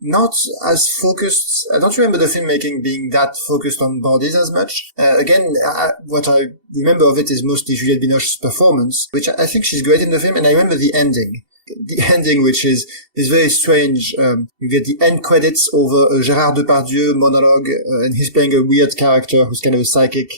not as focused. I don't remember the filmmaking being that focused on bodies as much. Again, what I remember of it is mostly Juliette Binoche's performance, which I think she's great in the film, and I remember the ending. The ending, which is very strange. You get the end credits over a Gérard Depardieu monologue, and he's playing a weird character who's kind of a psychic,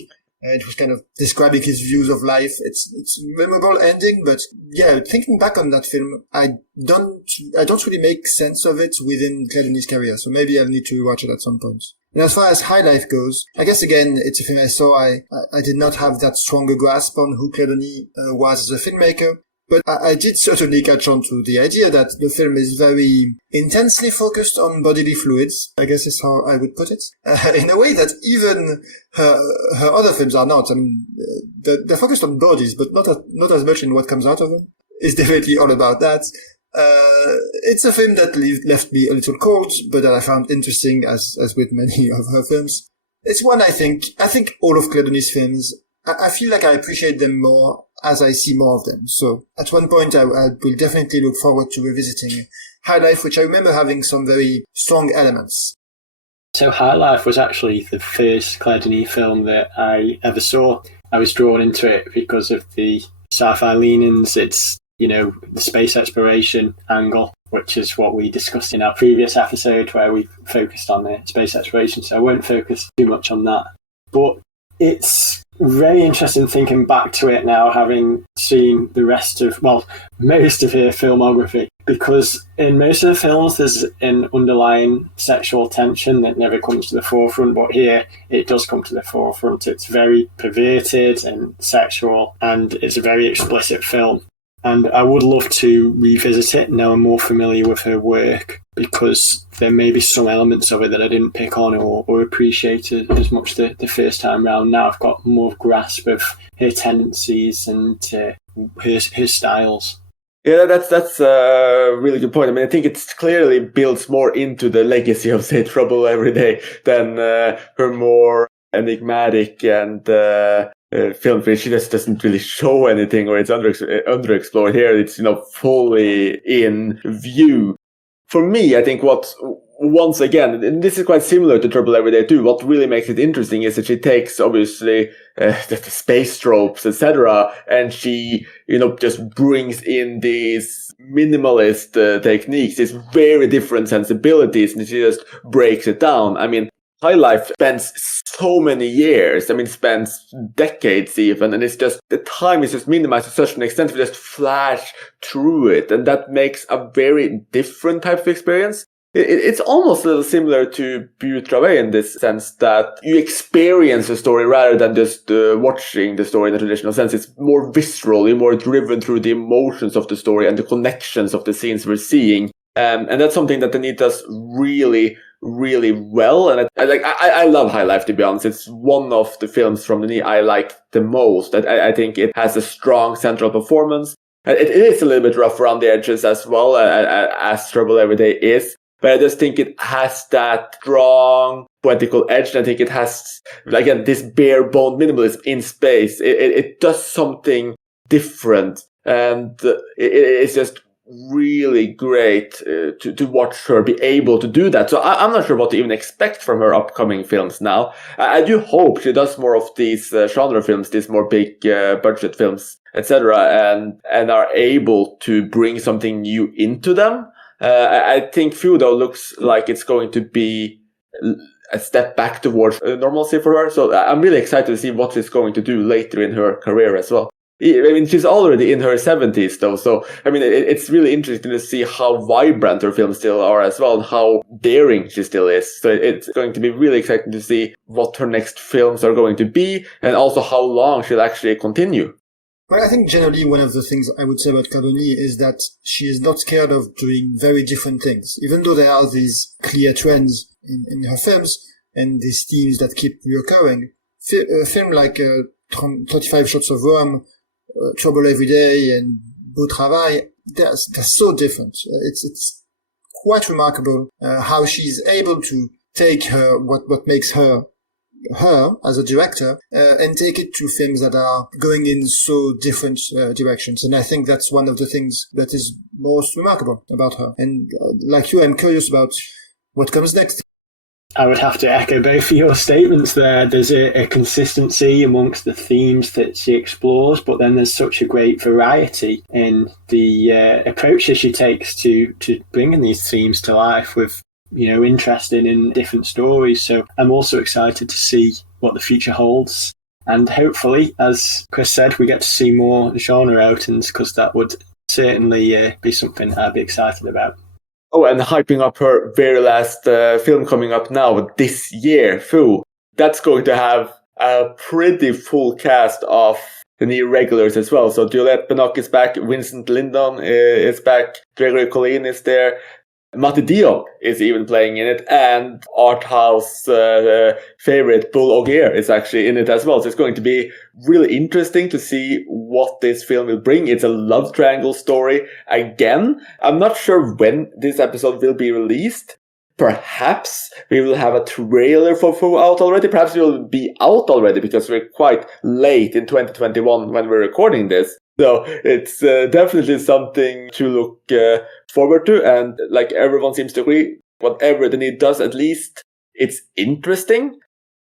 and who's kind of describing his views of life. It's a memorable ending, but yeah, thinking back on that film, I don't really make sense of it within Claire Denis' career, so maybe I'll need to rewatch it at some point. And as far as High Life goes, I guess again, it's a film I saw. I did not have that stronger grasp on who Claire Denis was as a filmmaker. But I did certainly catch on to the idea that the film is very intensely focused on bodily fluids, I guess is how I would put it, in a way that even her other films are not. I mean, they're focused on bodies, but not as much in what comes out of them. It's definitely all about that. It's a film that left me a little cold, but that I found interesting, as with many of her films. It's one I think all of Claire Denis' films, I feel like I appreciate them more as I see more of them. So at one point I will definitely look forward to revisiting High Life, which I remember having some very strong elements. So High Life was actually the first Claire Denis film that I ever saw. I was drawn into it because of the sci-fi leanings. It's, the space exploration angle, which is what we discussed in our previous episode where we focused on the space exploration. So I won't focus too much on that. But it's very interesting thinking back to it now, having seen most of her filmography, because in most of the films there's an underlying sexual tension that never comes to the forefront, but here it does come to the forefront. It's very perverted and sexual, and it's a very explicit film. And I would love to revisit it now I'm more familiar with her work, because there may be some elements of it that I didn't pick on or appreciate as much the first time round. Now I've got more grasp of her tendencies and her styles. Yeah, that's a really good point. I mean, I think it clearly builds more into the legacy of, say, Trouble Every Day than her more enigmatic and film where she just doesn't really show anything, or it's underexplored. Here it's, fully in view. For me, I think once again, and this is quite similar to Trouble Every Day too, what really makes it interesting is that she takes, obviously, the space tropes, etc., and she, just brings in these minimalist techniques, these very different sensibilities, and she just breaks it down. I mean, High Life spends so many years, spends decades even, and it's just, the time is just minimized to such an extent we just flash through it, and that makes a very different type of experience. It's almost a little similar to But Travail in this sense that you experience the story rather than just watching the story in a traditional sense. It's more visceral, you're more driven through the emotions of the story and the connections of the scenes we're seeing. And that's something that Denis does really, really well. And I love High Life, to be honest. It's one of the films from Denis I like the most. I think it has a strong central performance. It is a little bit rough around the edges as well, as Trouble Every Day is. But I just think it has that strong poetical edge. And I think it has, again, this bare bone minimalism in space. It does something different. And it's just really great to watch her be able to do that. So I'm not sure what to even expect from her upcoming films now. I do hope she does more of these genre films, these more big budget films, etc., and are able to bring something new into them. I think Fu, though, looks like it's going to be a step back towards normalcy for her. So I'm really excited to see what she's going to do later in her career as well. I mean, she's already in her 70s, though. So, I mean, it's really interesting to see how vibrant her films still are as well, and how daring she still is. So it's going to be really exciting to see what her next films are going to be, and also how long she'll actually continue. Well, I think generally one of the things I would say about Claire Denis is that she is not scared of doing very different things. Even though there are these clear trends in her films and these themes that keep reoccurring, a film like 35 Shots of Rome, Trouble Every Day, and Beau Travail, they're so different. It's quite remarkable how she's able to take her what makes her as a director and take it to films that are going in so different directions. And I think that's one of the things that is most remarkable about her. And like you, I'm curious about what comes next. I would have to echo both of your statements there. There's a consistency amongst the themes that she explores, but then there's such a great variety in the approaches she takes to bringing these themes to life with, interesting in different stories. So I'm also excited to see what the future holds. And hopefully, as Chris said, we get to see more genre outings, because that would certainly be something I'd be excited about. Oh, and hyping up her very last film coming up now this year, Fu. That's going to have a pretty full cast of the new regulars as well. So Juliette Binoche is back, Vincent Lindon is back, Gregory Colleen is there, Mati Diop is even playing in it, and art house favorite Bull Augier is actually in it as well. So it's going to be really interesting to see what this film will bring. It's a love triangle story again. I'm not sure when this episode will be released. Perhaps we will have a trailer for Fu out already. Perhaps it will be out already, because we're quite late in 2021 when we're recording this. So it's definitely something to look forward to. And like everyone seems to agree, whatever Denis does, at least it's interesting.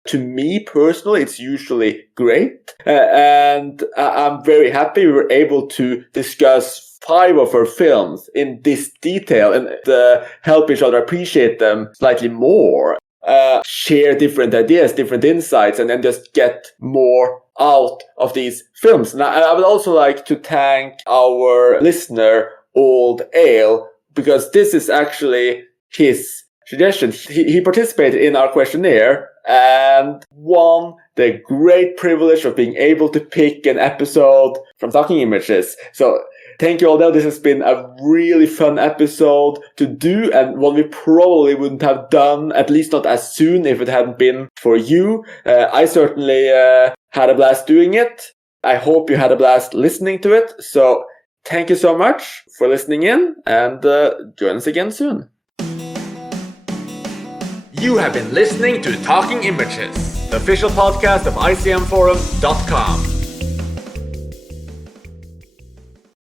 To me personally, it's usually great. And I'm very happy we were able to discuss 5 of her films in this detail and help each other appreciate them slightly more. Share different ideas, different insights, and then just get more out of these films. Now, I would also like to thank our listener, Old Ale, because this is actually his suggestion. He participated in our questionnaire and one, the great privilege of being able to pick an episode from Talking Images. So thank you all. This has been a really fun episode to do, and one we probably wouldn't have done, at least not as soon, if it hadn't been for you. I certainly had a blast doing it. I hope you had a blast listening to it. So thank you so much for listening in, and join us again soon. You have been listening to Talking Images, the official podcast of icmforum.com.